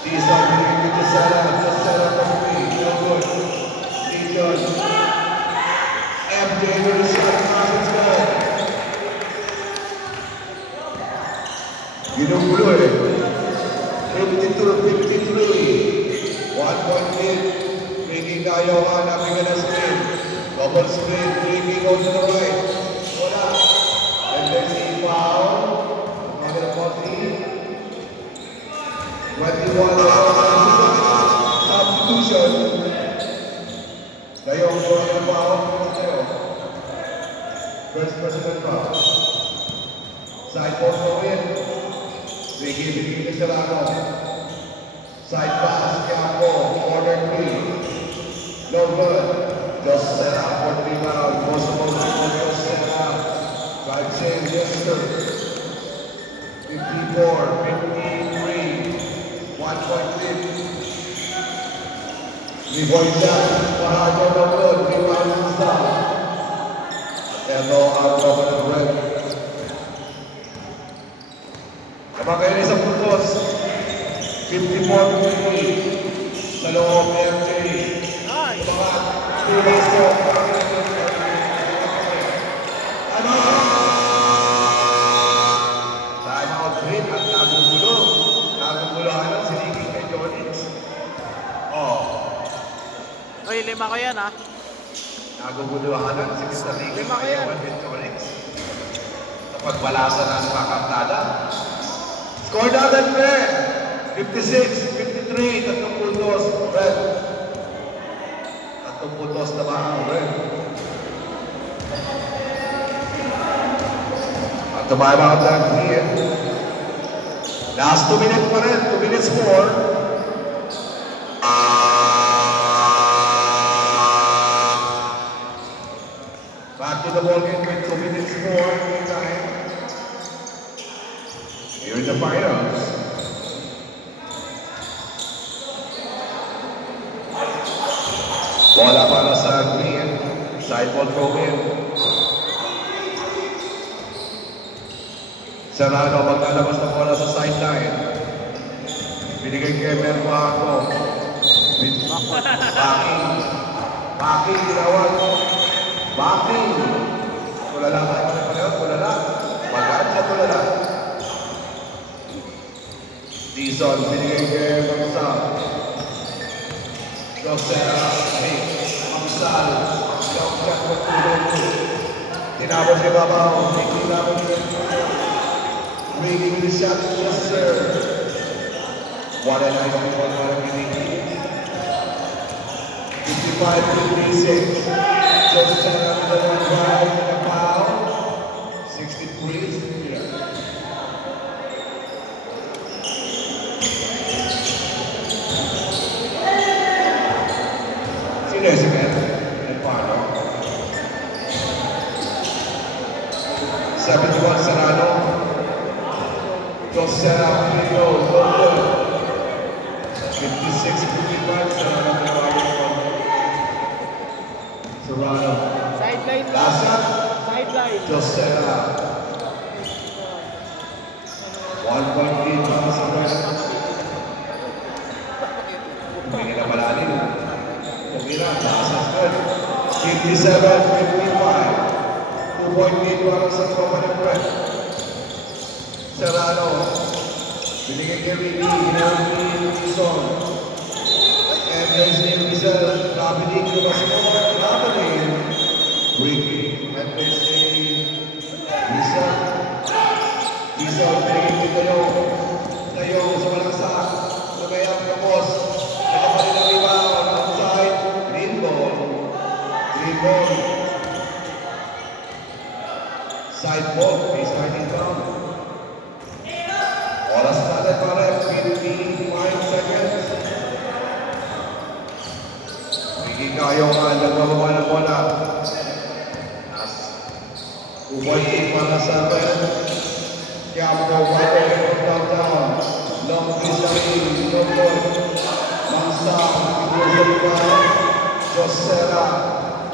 Tison bringing it to Sarah. Josera for three. No good. Dijon. MJ with the shot. It's good. Ginugulo eh. 52-53. 1-point lead. Ricky Gayawan, having a screen. Double screen. Ricky goes to the right. Wala. And there's the foul. Another 40. 21. Substitution. Gayong going to foul. First personal foul. Side post for win. Ricky bigay ni Serrano. Side pass, Quiapo, corner 3. No good. Josera for the rebound. Possible for Josera. Drive save, Jester. 54-53. 1-point lead. 3-point shot. Pahago no good. Rebound to stop. Elo out of the red. Kapag kayo na isang puntos, 54-53 sa loob MJ. Mga tulas ko. Ano? Time out green at nagugulo. Nagugulohan si Ricky kay Jonix. Uy, 5 ko yan ah. Naguguluhan si Mr. Ricky Lima ko kay yan. Jonix. Sa pagbalasa ng pakaplada. Score natin, Red. 56-53, 3 puntos, Red. 3 puntos na ba, Red? At tumayaw ang lang here. Last 2 minutes pa rin, 2 minutes more. Back to the ball game with 2 minutes more. Time. Here in the finals. Bola para sa Green. Side ball throw in. Serrano maglalabas na bola sa sideline. Binigay kay Merpaco. Backing, ginawag. Backing. Tulala ka naman pareho, tulala. Magaan sa tulala. Dizon, binigay kay Mangsal. Josera, Mangsal. Tinapos si Babaw. Tinapos si Ricky with the shot. Yes, sir. What a nice one. What a minute. 55-56. Just another one drive and a foul. 63 is clear. Sino yung second? And paano? 71 Serrano. Josera Filio. Local. 56-55. Serrano. Serrano. Sideline lang. Last shot. Sideline. Josera. 1 point lead para sa Red. Hindi na malalim. Tumira, taas good. 57-55. 2 point lead para sa Copa ng Red. Serrano. Binigay kay Ricky. Hinawag ni Luzon. And there's name Rizal. Rapidig. Rapidig. Ricky. And there's name Rizal. Rizal. Binigay kay Tayo sa malaksak. Nagayang kapos. Nakapalit ang rebound. Outside. Green ball. Green ball. Side ball. Baseline inbound. Oras natin para 55 seconds. Ricky Cayo nga nagbababa ng bola. Uboy para sa Red. Quiapo, Water, downtown. Long Fishery, Lombon. Mangsa, Ibuzo, Josera,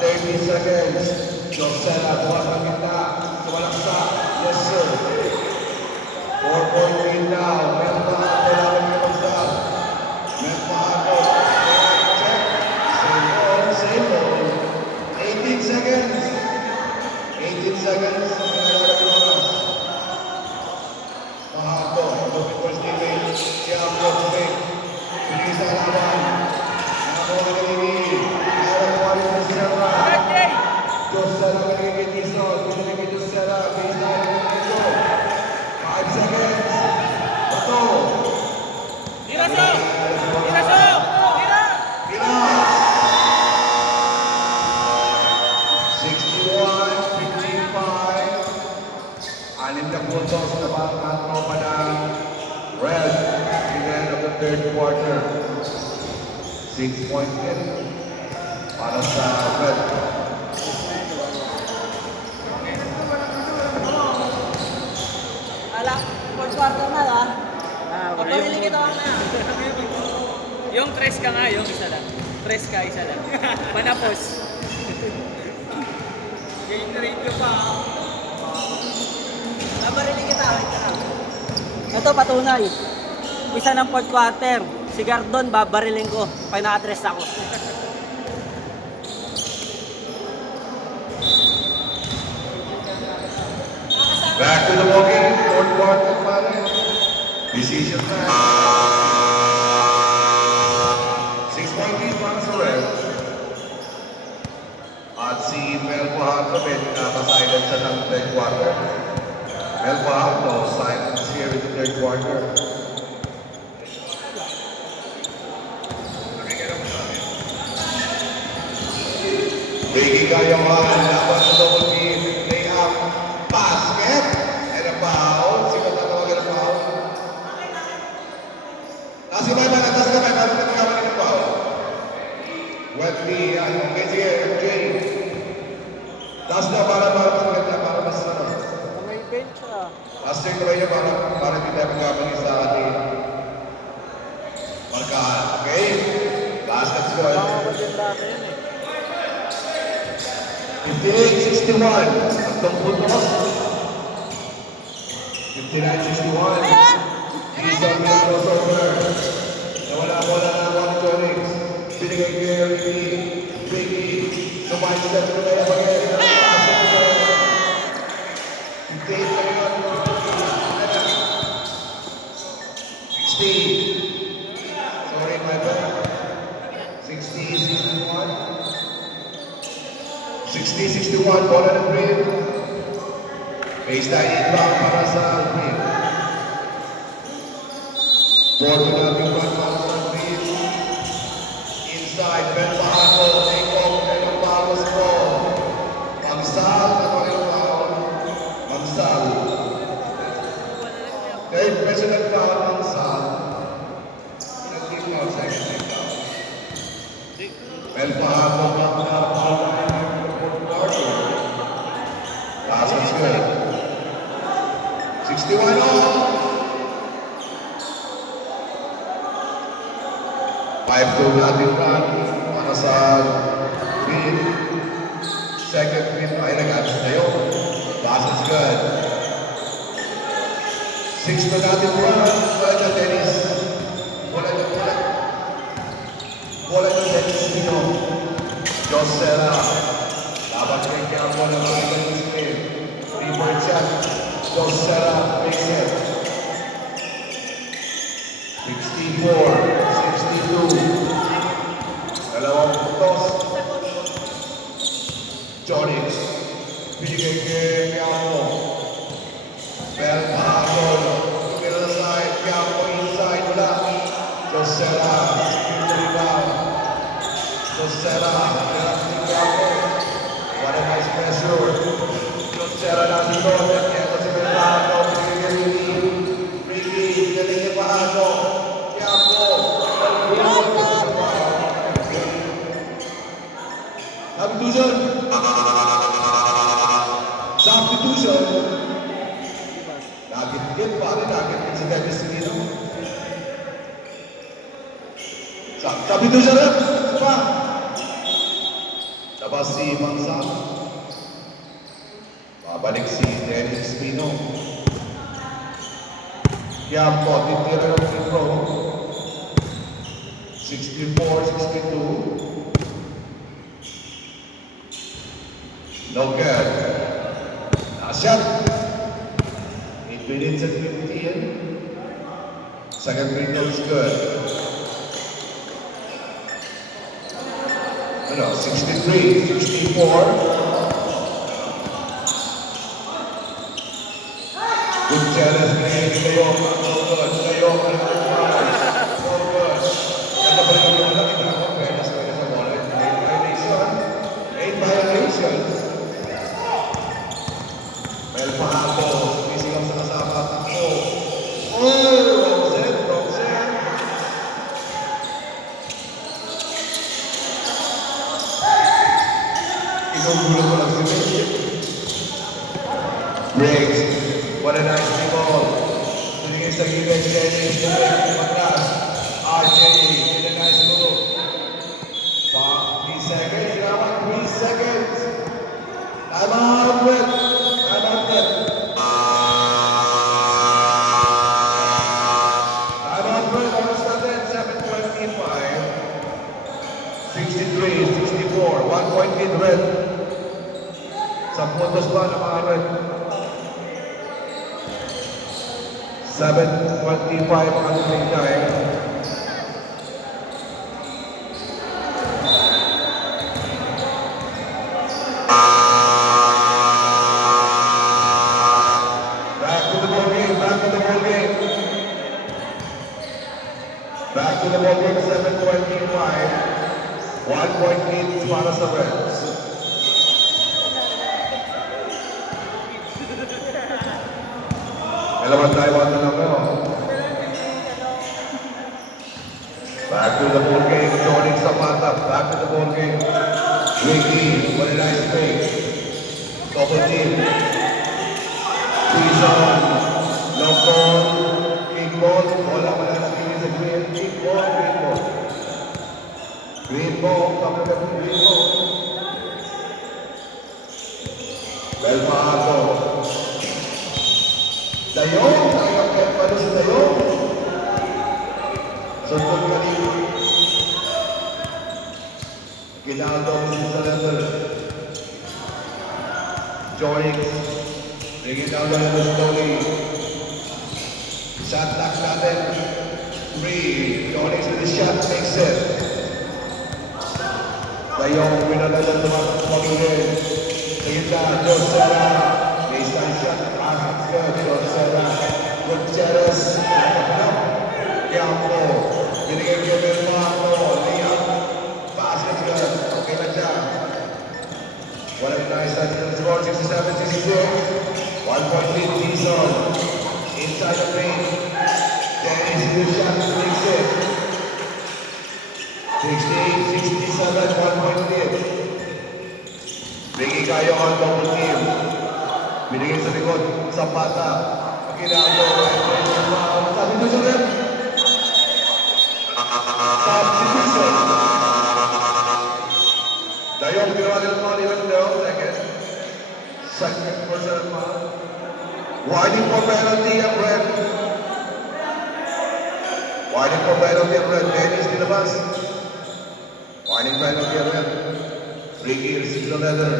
30 seconds. Josera, bukas ang kita. Sumalaksa. Yes, sir. 4-point lead now. Meron pa ako lang ang kapagsak. Meron pa ako. Check. Save all. Save all. 18 seconds. 18 seconds. Nangyayari ng oras. Mahako. Lupit for Steven. Quiapo, Tubig. Hindi sa laban. Nakakuha ka nilingin. Meron pa rin sa Serra. Josera ka nilingin Tison. Pinilingin yung Serra. Baseline ng ito. 5 seconds. Bato. Iraso! Iraso! Ira! Ira! 61-55. Anim na puntos na ang tropa ng Red in the end of the third quarter. 6-point hit para sa Red. Ala, fourth quarter na ha. Wala Pagpamili kita na. Yung tres ka nga, yung isa lang. Tres ka, isa lang. Panapos. Game rate ko pa. Nabarili kita. Ito patunay. Isa ng fourth quarter. Si Gardon, babariling ko. Pag naka-tres ako. Back to the ballgame, fourth quarter pa rin. Decision time. 6-point lead para sa Red. At si Mel Pajardo nakasilent sa ng third quarter. Mel Pajardo silence here in the third quarter. Ricky Gayaman, laban sa double team, layup, basket, and a foul. Sino tatawagan ng foul? Nasi ba na natas ka ba? Meron na tatawagan ng foul. Wetly, okay, sige, MJ. Taas na para maganda, para mas ano. May bench ah. Master ko rin para hindi tayo magkamali sa ating markahan. Okay? Basket score. Baka ko din dati yun eh. 58-61. Tatlong puntos. 59-61. Isa ang crossover. Nawala ng Watertronics. Binigay kay Ricky. Sumay-step ko na yung bagay. 58 na yun. 60. Sorry, my bad. 60-61. 60-61, ball on the green. Baseline inbound para sa Alvin. 4-0 para sa Alvin. Inside, Ben Pahato, take off, and ang bawas ko. Magsal, ano yung foul? Magsal. Third personal foul, Magsal. Nag-team foul, second team foul. Ben Pahato, foul. Last one's good. 61 all. 5-2 natin run para sa Green. Second Green ay nag-atas na yun. Pass is good. 6-2 natin run. Wala na tennis. Wala. Wala na tennis dito. Josera. Dapat kay Kiambo na makikita ng screen. 3-point shot. Josera makes it. 64-62. Dalawang puntos. Jonix. Binigay kay Kiambo. Bell Pahakon. Middle side. Kiambo inside. Wala. Josera. Secure rebound. Josera. Kiambo. What a nice pressure. Josera natin doon. Kaya si Bell Pahakon. Ricky. Galing niya Pahakon. Substitution. Substitution. Nagit-git pa rin. Nagit-git si Dennis Lino. Substitution rin. Sapa. Labas si Mangsa. Babalik si Dennis Lino. Kaya po, titira ng free throw. 64-62. No good. Last shot. 8 minutes and 15. Second free throw is good. 63-64. Good challenge. Kayo. Kayo. So good. Ano ba yung mga nakita ko? Pwede sa wallet. 8 violations. Bell Pahato. Sumisigap sa kasama. Takbo. Rosen. Igugulo ko lang si Messi. Briggs. What a nice ball. Tuligin sa gilid. Dennis. Matras. RJ. What a nice move. 3 seconds. Ginawa 3 seconds. Time out, Brett. Time out, Brett. Time out, Brett. Oras natin. 7:25. 63-64. 1 point lead, Red. Sa puntos ba ng mga Red? 7:25 ang ating time. Back to the ball game. Back to the ball game. Back to the ball game. 7:25. 1 point lead para sa Reds. Dalawang Taiwan na lang mo. Back to the ball game. Joining Zapata. Back to the ball game. Ricky. What a nice play. Double team. Prison. No ball. Kick ball. Wala mananatili sa green. Kick ball. Green ball. Green ball. Kami na green ball. Bell Pahato. Dayong, nakakapit pa rin si Dayong. Sundot ka rin. Ginaldo ang surrender. Joinix. Bringing down the level slowly. Shot clock natin. 3. Joinix with the shot makes it. Dayong, pinadala naman sa pamilya. Tingin na, Josera. Baseline shot. set to the score, 67-66. 1 point lead, Dizon. Inside the paint. Dennis with shot makes it. 68-67, 1 point lead. Biggie kayo on double team. Binigay sa likod, Zapata. Pagkinado, substitution. Substitution. Dayong ginawa nila mga liwan daw, second personal foul. Warning for penalty ang red. Warning for penalty ang red. Dennis nilabas. Warning penalty ang red. Ricky Recibo Leather.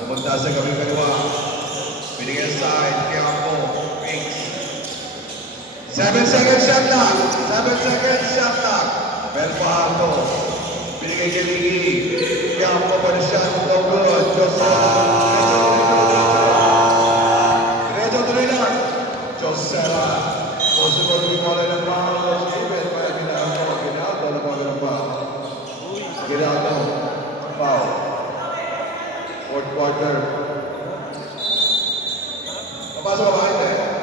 Pumunta sa gawing kaliwa. Binigay side. Kiampo. Pinks. 7 seconds shot clock. 7 seconds shot clock. Melpaharto. Binigay kay Ricky. Kiampo pa na shot. No good. Diretso tuloy lang. Josera. Possible to be calling a foul. Stupid. Kaya Ginaldo. Ginaldo na calling a foul. Ginaldo. Foul. Fourth quarter. Papasok ka ba?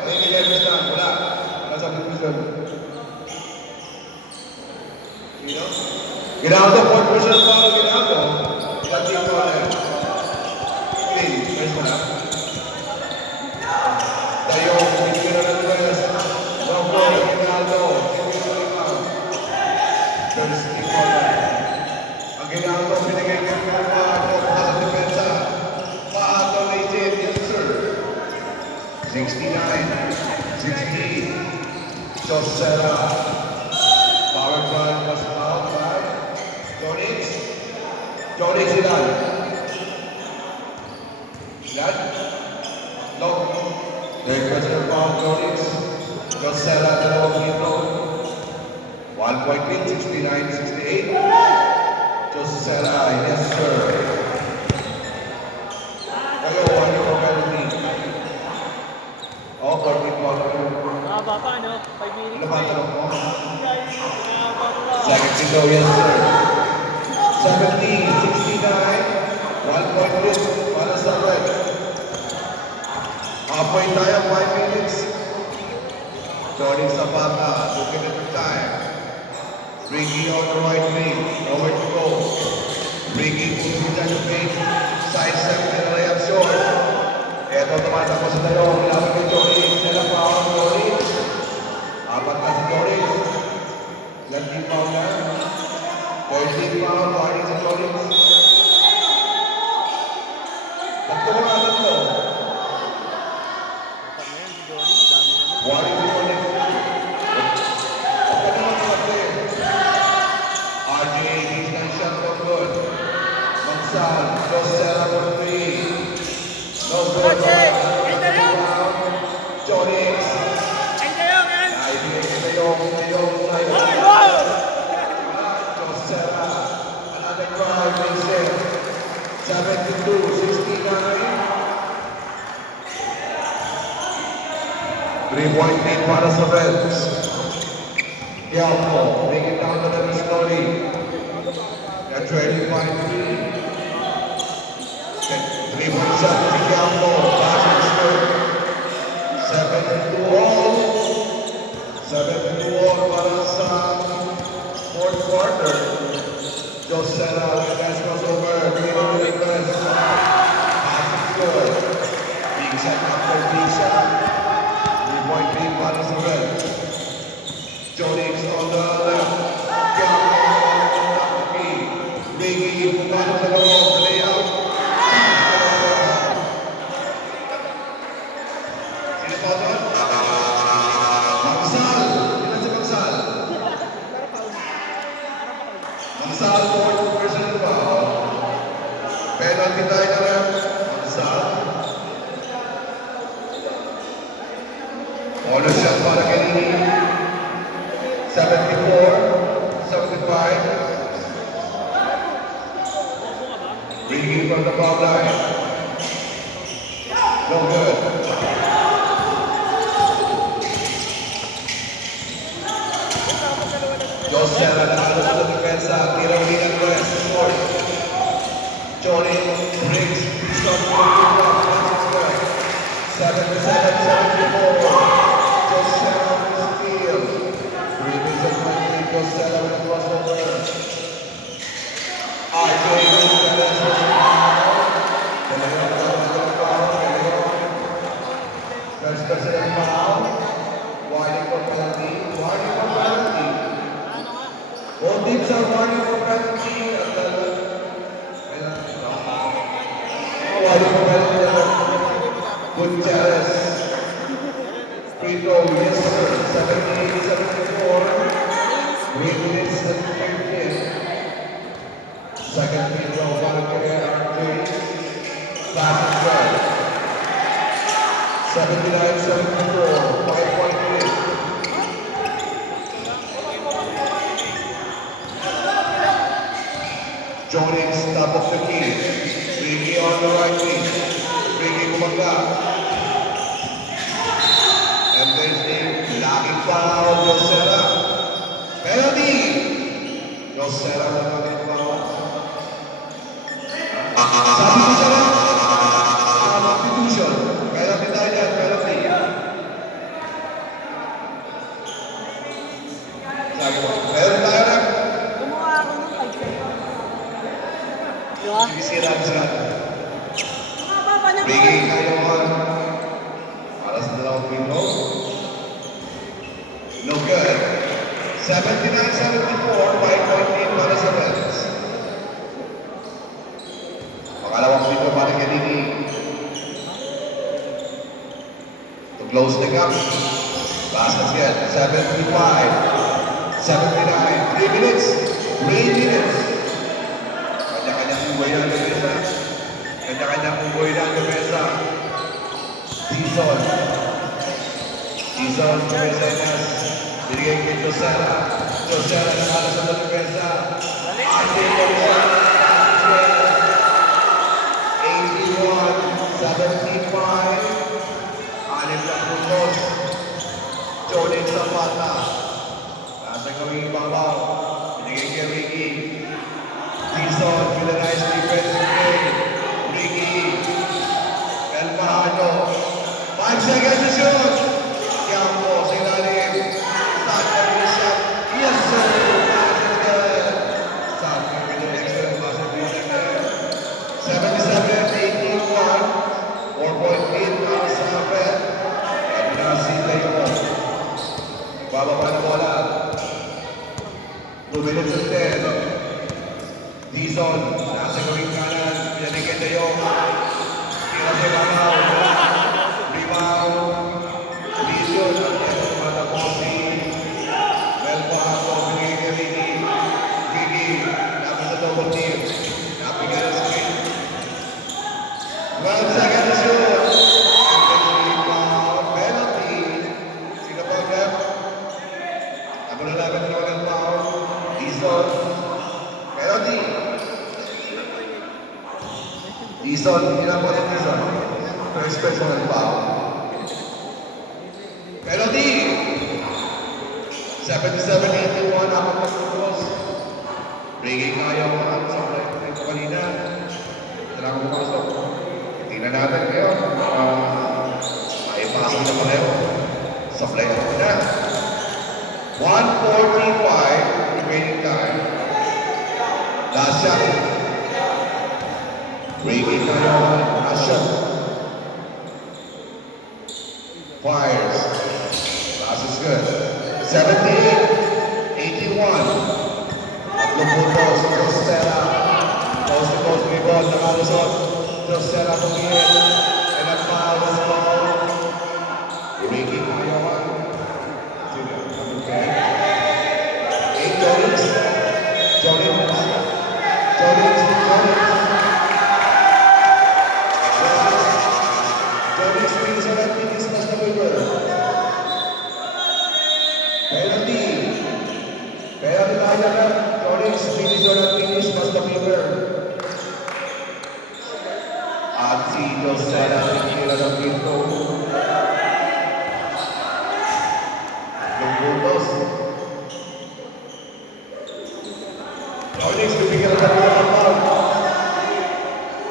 May nilebis na. Wala. Nasa substitution. Ginaldo, fourth personal foul. Ginaldo. Ilan team ko na. Clean. Nice na. Tayo. Binigyan na ng West. Robo. Ginaldo. First team ko na. Ang Ginaldo, binigay kay Ginaldo. Sa depensa. Paato na itin. Yes, sir. 69. 60. Josera. Power run was out by Jonix. Jonix ilan? Ilan? Low. There goes the foul, Jonix. Josera, dalawang dito. 1 point lead, 69-68. Josera, yes sir. Kayo, ano ko penalty? Oh, point ball. Mahaba pa, no? 5 minutes. Ano ba ang tanong mo? Mahaba pa. Second to go, yes sir. 70-69. 1 point lead para sa red. Halfway tayo, 5 minutes. Johnny Zapata, looking at the time. Ricky on the right wing, nowhere to go. Ricky pushing down the paint. Side step and a layup short. Eto tumatakbo sa tayo, nilaban kay Johnny. Nila pa ako, Johnny. Apat na si Johnny. Ilang team foul na? 13 foul, warning sa Johnny. Tatlo mga tatlo. Warning sa Johnny. Pagka naman mga players. RJ, he's not shot for good. Mansal, Josera for 3. No good. Johnny. Another crowd makes it 72-69. 3-point lead para sa Reds. Kiampo, make it down to them slowly. They're trailing by 3. 3-point shot to Kiampo. Passing score. 7-2 all. 7-2 all para sa fourth quarter. Josera, let's cross over. Bring it to the press. Passing score. Big shot after big shot. 3-point lead para sa Reds. Jonix on the left. Kiampo on the key. Biggie, pumano sa loob. Layout. Sino pa doon? Magsal. Ilan si Magsal? Magsal, fourth personal foul. Penalty tayo na lang. Magsal. Honor shot para kay Nini. 74-75. Bringing from the foul line. No good. Josera na alas sa depensa. Tira ulit ang West. Short. Johnny. Josella with the steal. 3 minutes and 20, Josella with the crossover. RJ Gonzalez with the foul. De Leon with the foul. De Leon. First person foul. Warning for penalty. Warning for penalty. Both teams are warning for penalty. Warning for penalty. Gutierrez. Free throw, yes sir. 78-74. 3 minutes and 15. Second free throw, one career, RJ. Pass is good. 79-74. 5-point lead. Jonix, top of the key. Ricky on the right wing. Ricky Kumanga. And there's the lagging foul, Josella. Penalty! Josella will not get foul. Sabi ko siya lang, substitution. Penalty tayo dyan, penalty. Sabi ko, penalty tayo lang. Gumawa ako ng 5 seconds. Di ba? Sinisira siya. Mababa na po. Ricky Kayohan. Para sa dalawang free throw. No good. 79-74, 5-point lead para sa Reds. Pangalawang free throw para kay Dini. To close the gap. Baskets get 75, 79, 3 minutes, 3 minutes. Kanya-kanyang buhay ng lamesa. Kanya-kanyang buhay ng lamesa. Season. Season, Mesenas. Binigay kay Josella. Josella nakala sa lamesa. Ate Josella. 81-75. Anim na puntos. Jonin Zapata. Nasa gawing ibabaw. Binigay kay Ricky. Season, with a nice defensive play. Ricky. El Mahano. 5 seconds to shoot. Tiampo sa ilalim. Saka shot. Yes sir. Basket good. Saka with an excellent basket good. 77-81. 4-point lead para sa Red. At pinasita yung bababa na bola. 2 minutes and 10. Dizon, nasa gawing kanan. Pinanigyan na yung tira sa ibabaw. Rebound. Dizon, at ito tumatapos si Melpahato. Binigay kay Ricky. Ricky, napos sa double team. Napigyan ang screen. 12 seconds to shoot. Rebound. Penalty. Sino pa ang ref? Ako na namin na walang foul. Dizon. Penalty. Dizon, ilan po yung Dizon? First personal foul. Penalty! 77-81, apat na puntos. Breaking kaya mo ang sa play ko kanina. Ito lang ako pumasok. Tingnan natin ngayon. Maipasok na pareho. Sa play ko na. 1:45 remaining time. Last shot. Breaking kaya mo. Last shot. Fires. Pass is good. 78-81. Tatlong puntos. Josella. Coast to coast rebound. Nakalusot. Josella pumingin. And a foul is called. Breaking kaya mo. Okay. 8 Jones. Jones. Jones. Jones wins on that finish mas na Weaver. Penalty. Penalty tayo na. Jones wins on that finish mas na Weaver. At si Josella tinira ng pinto. Puntos. Jones bibigyan ng foul.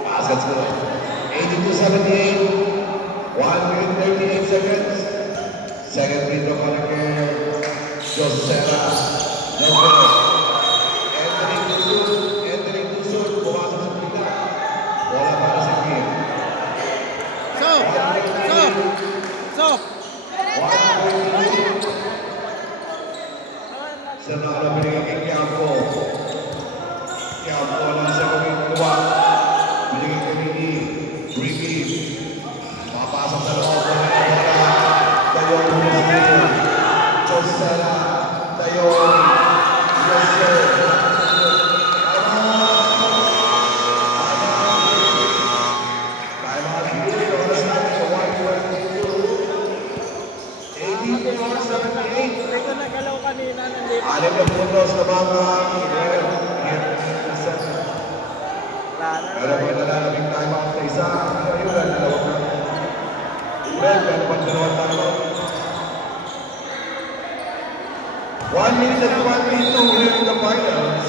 Baskets good. 82-78. 1 minute 38 seconds. Wala na. Pero pag nalalabing time out sa isa, ayun na, dalawa na. Well, pero pag dalawang time out. 1 minute and 22 here in the finals.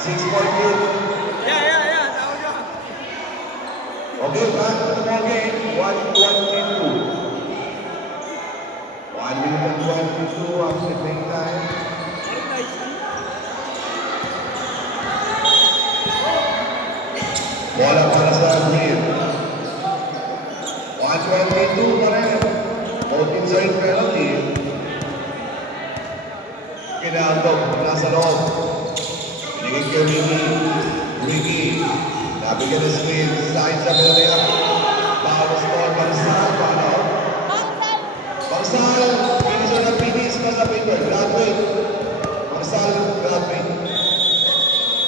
6-point lead. Yeah. Tawag ka. Okay, back to the ball game. 1:22. 1 minute and 22 after the playing time. Bola para sa Green. 1:22 pa rin. Both inside penalty. Kinaldog nasa loob. Pinigil kay Ricky. Nabigyan ng screen. Side sa Villarreal. Power score. Bangsal. Paano? Bangsal. Pinisyon ng pinis. Masapit ko. Gladwin. Bangsal. Gladwin.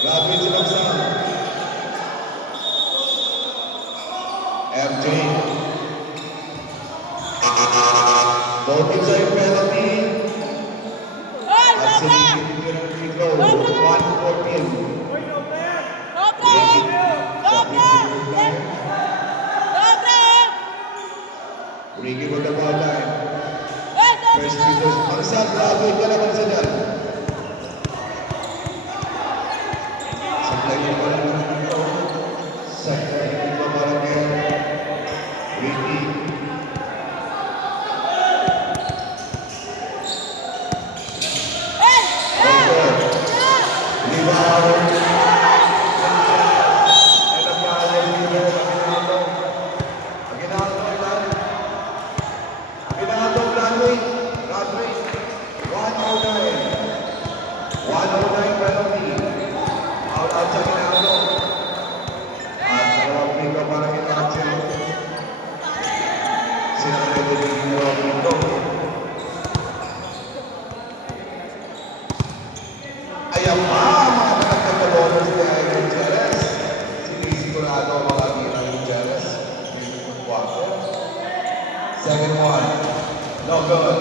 Gladwin si Bangsal. MJ. Both inside penalty. At sinigil ng free throw. 1:14. Ricky with the ball line. First free throw. Bangsal. Gladwin ka naman sa dyan. Supply mo pa lang ng free throw. Supply mo pa lang yan. Ricky. Rebound. And a foul is given. Aguinaldo lang. Aguinaldo, Gladwin. 109. 109 penalty. Out sa Aguinaldo. At dalawang free throw para kay Katsu. Sinagad din yung free throw. Ayan pa, mga pinagkakabonus ni Ivan Jerez. Sinisigurado ang mga gira ng Jerez. Second one. No good.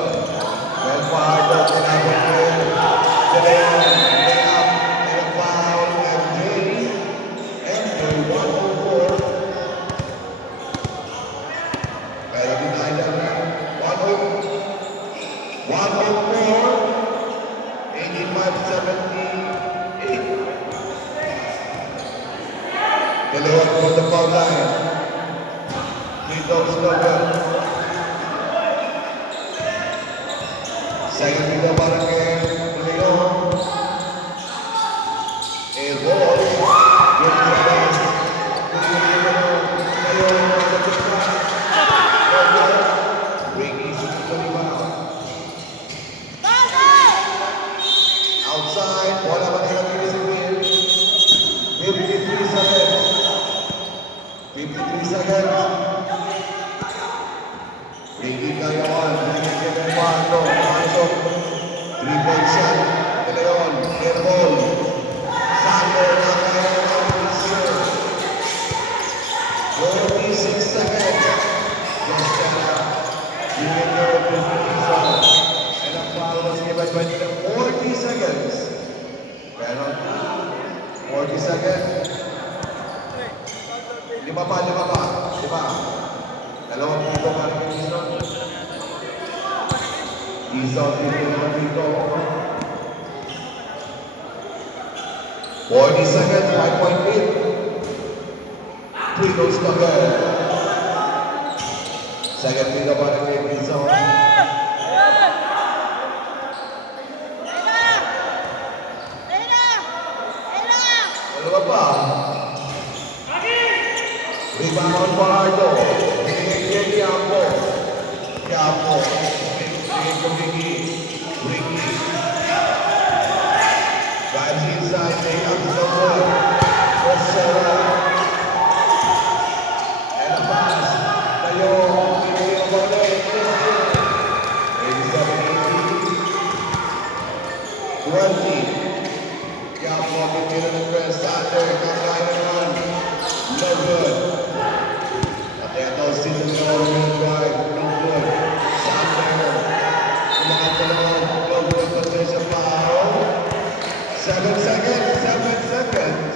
Well fired up in Aguinaldo. Leon, layup, and a foul, MJ. MJ, 104. Pero behind that man, 104. 85-78. De Leon from the foul line. Free throws no good. Second free throw para kay De Leon. And ball. Good to the best. De Leon from the back. No good. Ricky shoots the rebound. Outside, bola Manila Philippines. 53 seconds. 53 seconds. Ricky Gayon, Ricky Gayon, pasok. 3-point shot. De Leon, air ball. Sander na kaya ng Brazil. 46 seconds. Just Junior Brazil. And a foul was given by Nina. 40 seconds. Penalty. 40 seconds. Lima pa. Dalawang dito pa rin yung Ison. Ison dito. 40 seconds, 5-point lead. 3 goals to go. Second dito pa rin yung Ison. Dalawa pa. Rebound Fajardo. Binigay kay Quiapo. Binigay ko Ricky. Drives inside. They have the wood. Rosero. And a pass. Tayo. Binigay ko ba 87-80. 20. Quiapo. Binigay ng press. Sander. Kakain naman. No good. Ateto si Leon will drive. No good. Sander. Umangat na naman. No good. Patricia Pao. 7 seconds, 7 seconds.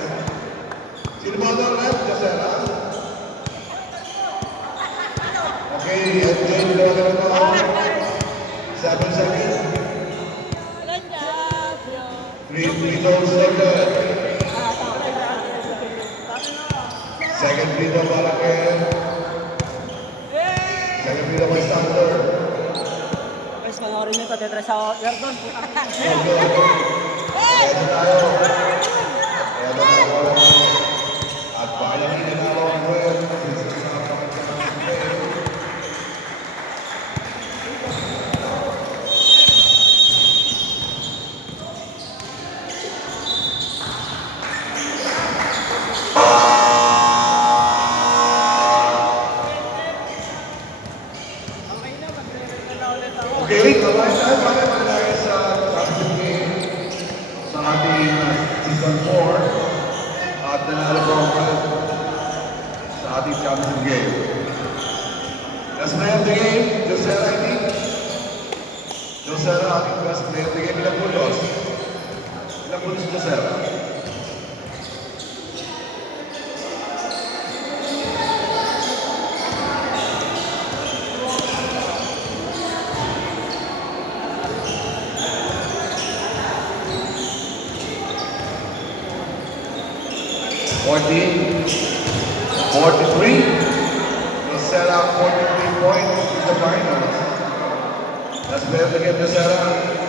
Sino ba doon left, Josera? Okay, MJ, dalawa na ito. 7 seconds. 3 don't second. Second free throw para kay second free throw kay Sander. Guys, panoorin nyo ito. Tetres sa Gardon. Kaya tayo. Kaya tayo. At bayang inanalo ang web. Okay, alright tayo para tayo sa championship game sa ating season 4 at nanalo po sa ating championship game. Best player of the game, Josera, I think. Josera, ating best player of the game. Ilang puntos? Ilang puntos, Josera? Forty, 43. Josera, 43 points in the finals. Let's play the game, Josera.